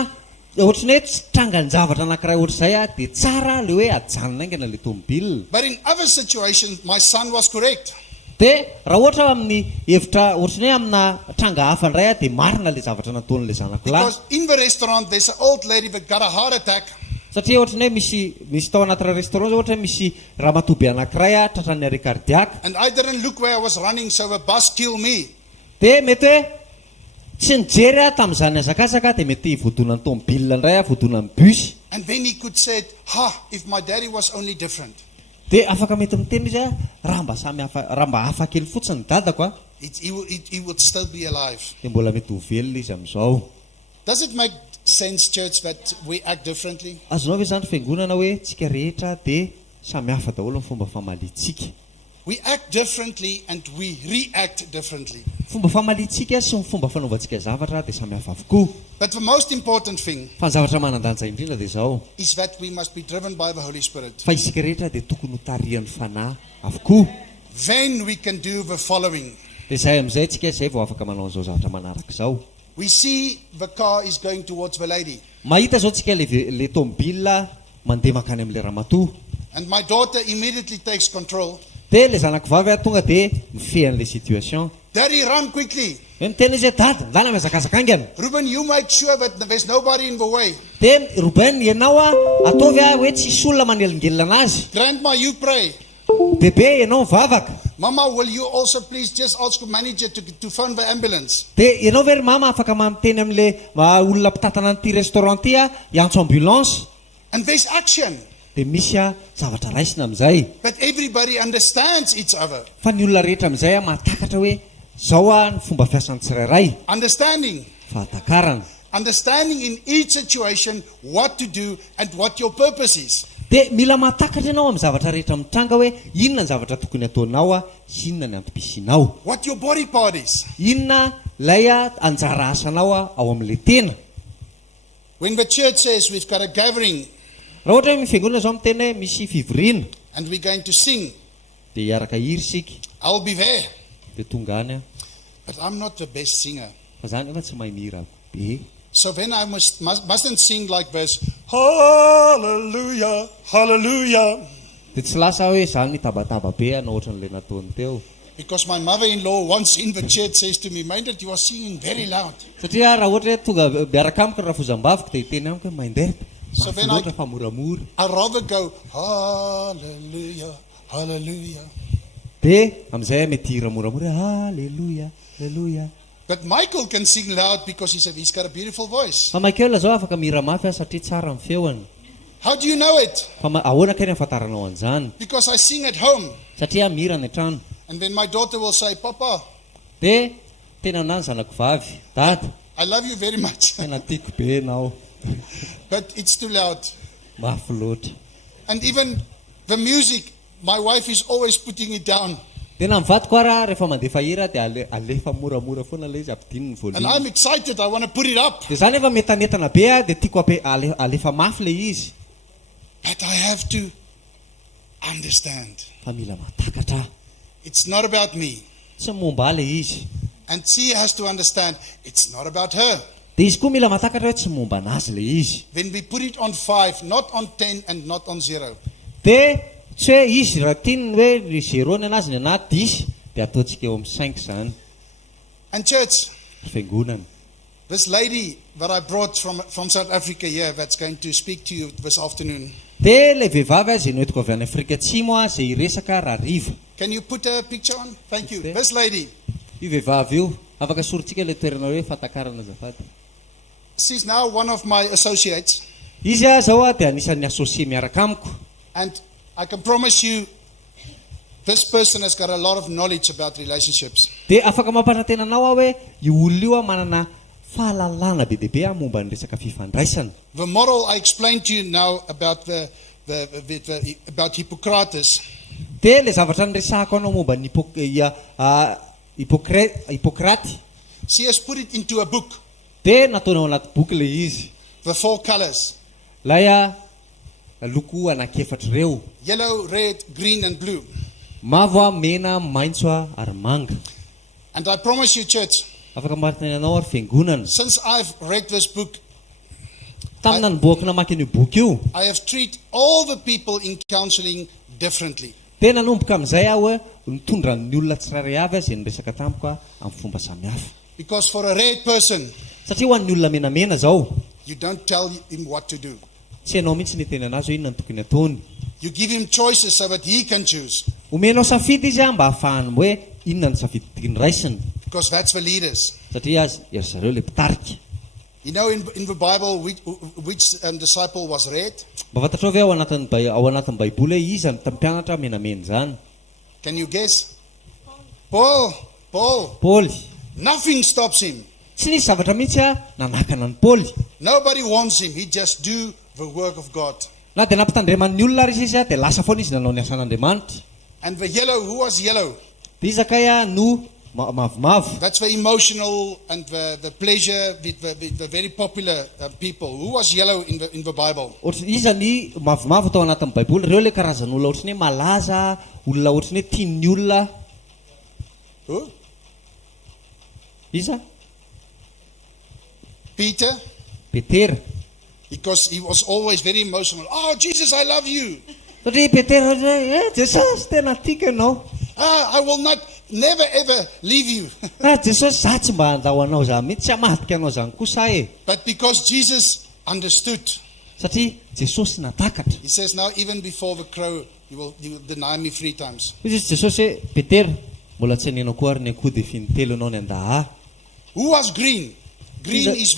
ohatrany hoe tsy trangan'ny zavatra anankiray ohatr'izay dia tsara ilay hoe ajanona aingana ilay tômôbila. But in other situations, my son was correct. Dia raha ohatra amin'ny hevitra ohatrany hoe amina tranga hafa indray dia marina ilay zavatra nataon'ilay zanako lahy. Because in the restaurant, there's an old lady that got a heart attack. Satria ohatrany hoe misy tao anaty restaurant zao ohatra hoe misy ramatoabe anankiray tratran'ny arrêt cardiaque. And I didn't look where I was running, so the bus killed me. Dia mety hoe tsy nijery tamin'izany hazakazaka dia mety vodonan'ny tômôbila indray vodonan'ny bus. And then he could say, if my daddy was only different, Dia afaka mety miteny izy raha mba hafa kely fotsiny ny dadako he would still be alive. dia mbola mety ho velona izy amin'izao. Does it make sense, church, that we act differently? Azonao ve zany fiangonana hoe tsika rehetra dia samihafa daholo amin'ny fomba famaliantsika. We act differently and we react differently. Fomba famaliantsika sy ny fomba fanaovantsika zavatra dia samihafa avokoa. But the most important thing Fa ny zavatra manan-danja indrindra dia izao is that we must be driven by the Holy Spirit. fa isika rehetra dia tokony ho tarihan'ny fanahy avokoa. Then we can do the following. Dia izay amin'izay tsika izay vao afaka manao an'izao zavatra manaraka izao. We see the car is going towards the lady. Mahita zao tsika ilay tômôbila mandeha makany amin'ilay ramatoa. And my daughter immediately takes control. Dia ilay zanako vavy tonga dia mifehy an'ilay situation. Daddy, run quickly. Hoe miteny izy hoe dady lala mihazakazaka aingana. Ruben, you make sure that there's nobody in the way. Dia Robena ianao ataovy hoe tsisy olona manelingelina anazy. Grandma, you pray. Bebe ianao mivavaka. Mama, will you also please just ask the manager to phone the ambulance? Dia ianao very mama afaka mamiteny amin'ilay olona mpitatana an'ity restaurant ity hiantso ambulance. And there's action. Dia misy zavatra raisina amin'izay. But everybody understands each other. Fa ny olona rehetra amin'izay mahatakatra hoe zao ny fomba fiasan'ny tsirairay. Understanding. Fahatakarana. Understanding in each situation what to do and what your purpose is. Dia mila mahatakatra ianao amin'ny zavatra rehetra mitranga hoe inona ny zavatra tokony ataonao sy inona ny antom-pisianao. What your body part is. Inona ilay anjara asanao ao amin'ilay tena. When the church says we've got a gathering Raha ohatra hoe mifiangonana zao miteny hoe misy fivoriana and we're going to sing, dia hiaraka hiry isika I'll be there. dia tonga any But I'm not the best singer. fa zany efa tsy mahay mihira be. So then I mustn't sing like this. Hallelujah, hallelujah. Dia tsy lasa hoe zany mitabataba be na ohatran'ilay nataony teo. Because my mother-in-law once in the church says to me, Minded, you are singing very loud. Satria raha ohatra hoe tonga miaraka amiko raha fozam-baviko dia hiteny amiko hoe mainderta So then mafiloatra fa moramora. I'd rather go, hallelujah, hallelujah. Dia amin'izay mety hira moramora halleluja halleluja. But Michael can sing loud because he's got a beautiful voice. Fa Michael zao afaka mihira mafy satria tsara ny feony. How do you know it? Fa ahoana kay ny ahafantaranao an'izany? Because I sing at home. Satria mihira ny trano. And then my daughter will say, Papa, Dia tena aminahy ny zanako vavy, dada I love you very much. tena tiako be ianao. But it's too loud. Mafy loatra. And even the music, my wife is always putting it down. Dia na mivadiko raha rehefa mandefa hira dia alefa moramora foana ilay izy ampidiny ny And volume. I'm excited. I want to put it up. Dia zany efa metanetana be dia tiako alefa mafy ilay izy. But I have to understand. Fa mila mahatakatra. It's not about me. Tsy momba ilay izy. And she has to understand it's not about her. Dia izy koa mila mahatakatra hoe tsy momba anazy ilay izy. Then we put it on 5, not on 10 and not on 0. Dia tsy hoe izy raha tiany hoe 0 ny anazy ny anaty 10 dia ataontsika eo amin'ny 5 zany. And church, fiangonana. This lady that I brought from South Africa here that's going to speak to you this afternoon. Dia ilay vehivavy izay noentiko avy any Afrika Atsimo izay hiresaka rahariva. Can you put a picture on? Thank you. This lady. Io vehivavy io, afaka sorintsika ilay toerana hoe fatakarana azafady. She's now one of my associates. Izy zao dia anisan'ny associé miaraka amiko. And I can promise you, this person has got a lot of knowledge about relationships. Dia afaka mampanantena anao hoe io olona io manana fahalalana be deabe momba ny resaka fifandraisana. The moral I explained to you now about about Hippocrates. Dia le zavatra niresahako anao momba ny Hippokraty. She has put it into a book. Dia nataonao anaty boky le izy. The 4 colors. Lay loko anankiefatra reo. Yellow, red, green and blue. Mavo, mena, maitso ary manga. And I promise you, church, Afaka maritana anao ary fiangonana. since I've read this book, Tamina niboaka namaky io boky io. I have treated all the people in counseling differently. Dia nanomboka amin'izay aho hoe nitondra ny olona tsirairay avy izay niresaka tamiko amin'ny fomba samihafa. Because for a red person, Satria ho an'ny olona menamena zao, you don't tell him what to do. tsy hainao mihitsy ny tena anazy hoe inona ny tokony ataony. You give him choices so that he can choose. Omenao safidy izy mba ahafahany hoe inona ny safidy tiany raisiny. Because that's the leaders. Satria azy ery zareo le mpitarika. You know, in the Bible, which disciple was red? Mba fantatrao ve ao anatin'ny baiboly hoe iza ny tampianatra menamena zany? Can you guess? Paul. Paul. Nothing stops him. Tsy nisy zavatra mihitsy nanakana ny Paul. Nobody wants him. He just do the work of God. Na dia nampitandreman'ny olona ary izy dia lasa foana izy nanao ny asan'Andriamanitra. And the yellow, who was yellow? Dia izy kay no mavomavo. That's the emotional and the pleasure with the very popular people. Who was yellow in the Bible? Iza ny mavomavo tao anatin'ny baiboly reo le karazan'olona ohatrany hoe malaza, olona ohatrany hoe tian'ny olona. Who? Iza? Peter. Because he was always very emotional. Oh, Jesus, I love you. Satria Peter, Jesosy tena tika anao. I will never ever leave you. Jesosy za tsy mba handao anao zany mihitsy, tsy hamadika anao zany kosa e. But because Jesus understood, Satria Jesosy natakatra. he says, now even before the crow, you will deny me 3 times. Izy Jesosy hoe Peter, mbola tsy haninao koa ary ny akoho dia finitelo anao ny andaha. Who was green? Green is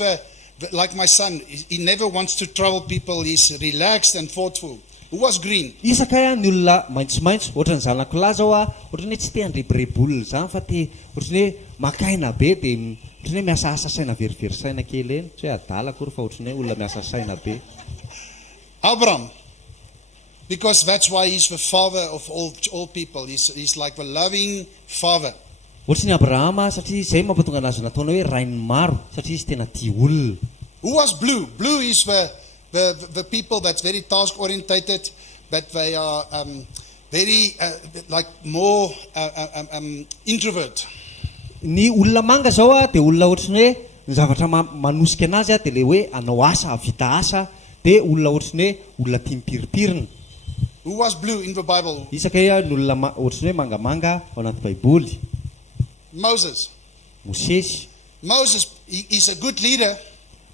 like my son. He never wants to trouble people. He's relaxed and thoughtful. Who was green? Isa kaya ny olona maitsomaitso, ohatrany zanako lahy zao ohatrany hoe tsy te handrebirebolina zany fa te ohatrany hoe makaina be dia ohatrany hoe miasa asa saina verivery saina kely eny, tsy hoe adala akory fa ohatrany hoe olona miasa saina be. Abraham. Because that's why he's the father of all people. He's like the loving father. Ohatrany Abrahama satria izay mampatonga anazy nataona hoe rainy maro satria izy tena tia olona. Who was blue? Blue is the people that's very task orientated, but they are very like more introvert. Ny olona manga zao dia olona ohatrany hoe ny zavatra manosika anazy dia le hoe anao asa, vita asa, dia olona ohatrany hoe olona tia mipiripirina. Who was blue in the Bible? Isaka ny olona ohatrany hoe mangamanga ao anaty baiboly. Moses. Moses is a good leader.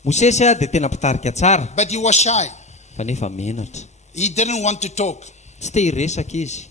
Moses dia tena mpitarika tsara. But he was shy. Fa nefa menatra. He didn't want to talk. Tsy te hiresaka izy.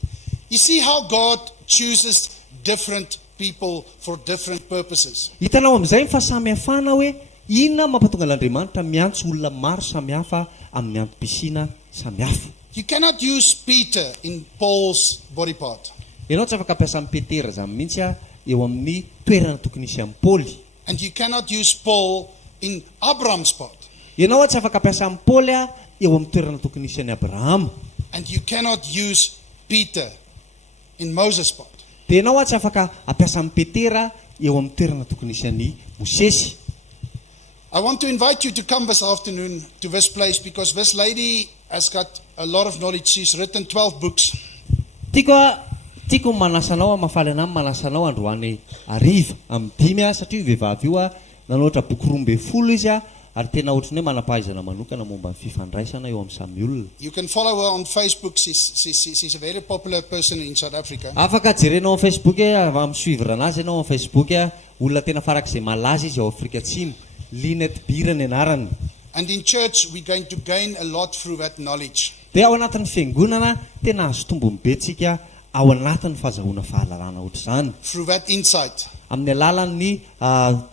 You see how God chooses different people for different purposes. Hitanao amin'izay fa samihafana hoe inona mampatonga l'Andriamanitra miantso olona maro samihafa amin'ny antom-pisiana samihafa. You cannot use Peter in Paul's body part. Ianao tsy afaka ampiasa amin'ny Petera zany mihitsy eo amin'ny toerana tokony isy amin'ny Paoly. And you cannot use Paul in Abraham's part. Ianao tsy afaka ampiasa amin'ny Paoly eo amin'ny toerana tokony isy an'i Abraham. And you cannot use Peter in Moses' part. Dia ianao tsy afaka ampiasa amin'ny Petera eo amin'ny toerana tokony isy an'i Mosesy. I want to invite you to come this afternoon to this place because this lady has got a lot of knowledge. She's written 12 books. Tiako manasanao mafaly anao manasanao androany ariva amin'ny 5 satria vehivavy io nanolotra boky 12 izy ary tena ohatrany hoe manampahaizana manokana momba ny fifandraisana eo amin'ny samy olona. You can follow her on Facebook. She's a very popular person in South Africa. Afaka jerenao amin'ny Facebook amin'ny suivre anazy ianao amin'ny Facebook olona tena farak'izay malaza izy ao Afrika Atsimo. Linet Bira ny anarany. And in church, we're going to gain a lot through that knowledge. Dia ao anatin'ny fiangonana tena azo tombony be tsika ao anatin'ny fahazahoana fahalalana ohatr'izany. Through that insight. Amin'ny alalan'ny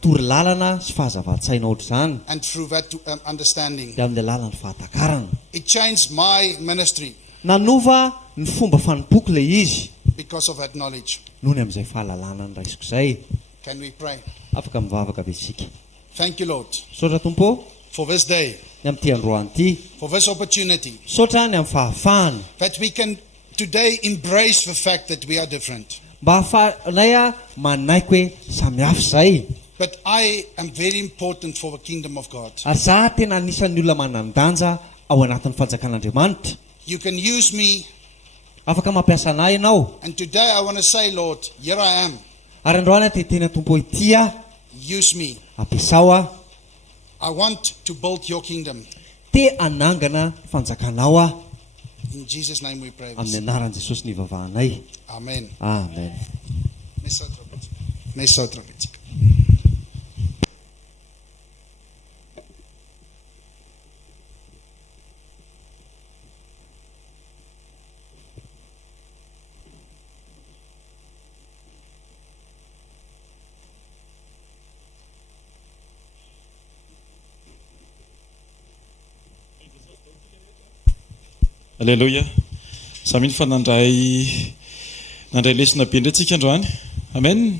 torolalana sy fahazava-tsaina ohatr'izany. And through that understanding. Dia amin'ny alalan'ny fahatakarana. It changed my ministry. Nanova ny fomba fanompoako ilay izy. Because of that knowledge. Noho ny amin'izay fahalalana ny raisiko izay. Can we pray? Afaka mivavaka be isika. Thank you, Lord. Sotra Tompo. For this day. Ny amin'ity androany ity. For this opportunity. Sotra ny amin'ny fahafahana. That we can today embrace the fact that we are different. Mba ahafahanay manaiky hoe samihafa izay. But I am very important for the kingdom of God. Ary za tena anisan'ny olona manan-danja ao anatin'ny fanjakan'Andriamanitra. You can use me. Afaka mampiasa anay ianao. And today I want to say, Lord, here I am. Ary androany tena Tompo ity Use me. Ampiasao I want to build your kingdom. Te anangana fanjakanao In Jesus' name we pray. Amin'ny anaran'i Jesosy ny ivavahanay. Amen. Amen. Alleluia. Samy fa nandray lesona be indray tsika androany. Amen.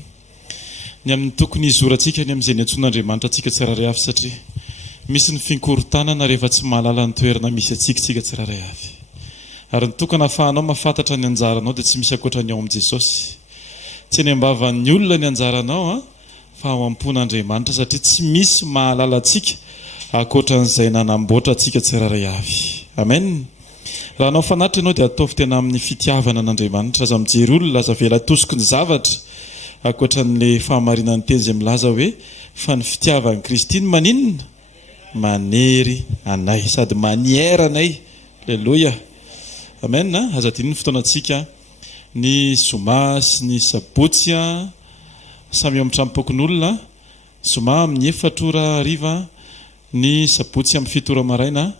Ny amin'ny tokony izorantsika ny amin'izay ny antsoan'Andriamanitra atsika tsiraray avy satria misy ny finkorontanana rehefa tsy mahalala ny toerana misy atsika tsiraray avy. Ary ny tokana ahafahanao mahafantatra ny anjaranao dia tsy misy ankoatran'ny ao amin'i Jesosy. Tsy ny ambavan'ny olona ny anjaranao fa ao am-pon'Andriamanitra satria tsy misy mahalala atsika ankoatran'izay nanamboatra atsika tsiraray avy. Amen. Raha anao fanatitra ianao dia ataovy tena amin'ny fitiavana an'Andriamanitra aza mijery olona aza vela tosoko ny zavatra ankoatran'ilay fahamarinan'ny teny izay milaza hoe fa ny fitiavan'i Kristy ny maninona manery anay sady maniera anay. Alleluia. Amen. Aza dininy fotoanantsika ny zoma sy ny sabotsy samy eo amin'ny trampokon'olona. Zoma amin'ny 4 ora hariva, ny sabotsy amin'ny 7 ora maraina.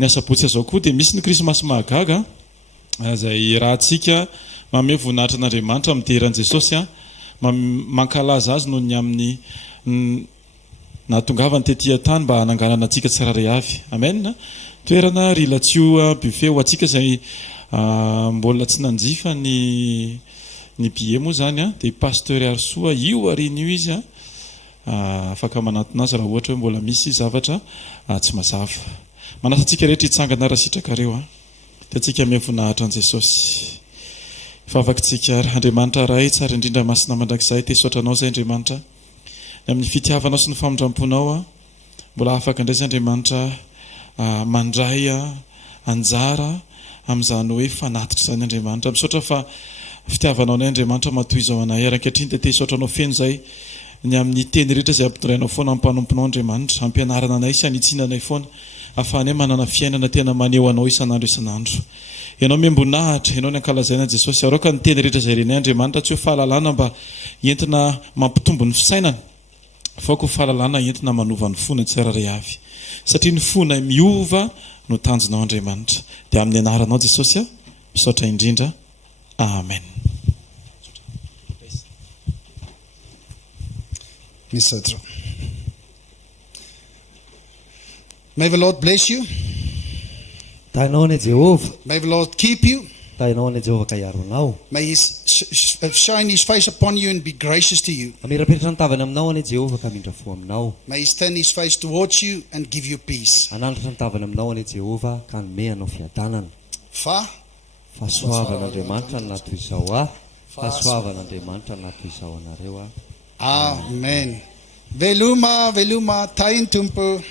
Ny asabotsy azao koa dia misy ny krismasy mahagaga izay rahantsika manome voninahitra an'Andriamanitra amin'ny deran'i Jesosy mankalaza azy noho ny amin'ny nahatongavany tetỳ tany mba hananganana antsika tsiraray avy. Amen. Toerana rilatsio buffet ho antsika izay mbola tsy nanjifa ny billet moa zany dia pasteur Arsoa io ariny io izy afaka manatona azy raha ohatra hoe mbola misy zavatra tsy mazava. Manasa antsika rehetra hitsangana raha sitrakareo dia antsika mivoninahitra an' Jesosy. Favakitsika Andriamanitra ray tsara indrindra masina mandrakizay tesotranao zay Andriamanitra ny amin'ny fitiavanao sy ny famindramponao mbola afaka indray zay Andriamanitra mandray anjara amin'izany hoe fanatitra zany Andriamanitra. Misaotra fa fitiavanao nay Andriamanitra matoy izao anay ankehitriny dia tesotranao feno zay ny amin'ny teny rehetra izay ampidorainao foana ampanomponao Andriamanitra ampianarana anay sy anitsinanay foana ahafahanay manana fiainana tena maneho anao isan'andro isan'andro. Ianao miambonahitra, ianao ny ankalazaina Jesosy aroka ny teny rehetra izay renay Andriamanitra tsy ho fahalalana mba entina mampitombo ny fisainana fa ko fahalalana entina manova ny fona tsiraray avy satria ny fona miova no tanjonao Andriamanitra. Dia amin'ny anaranao Jesosy misaotra indrindra. Amen. Misaotra. May the Lord bless you. Tainao ni Jehova. May the Lord keep you. Tainao ni Jehova ka iaro anao. May He shine His face upon you and be gracious to you. Amirapiratra ny tavany aminao ni Jehova ka mindrafo aminao. May He turn His face towards you and give you peace. Anandratra ny tavany aminao ni Jehova ka hanome anao fiadanana. Fahasoavan'Andriamanitra natoy izao Fahasoavan'Andriamanitra natoy izao anareo Amen. Veluma, veluma, tain tumpo.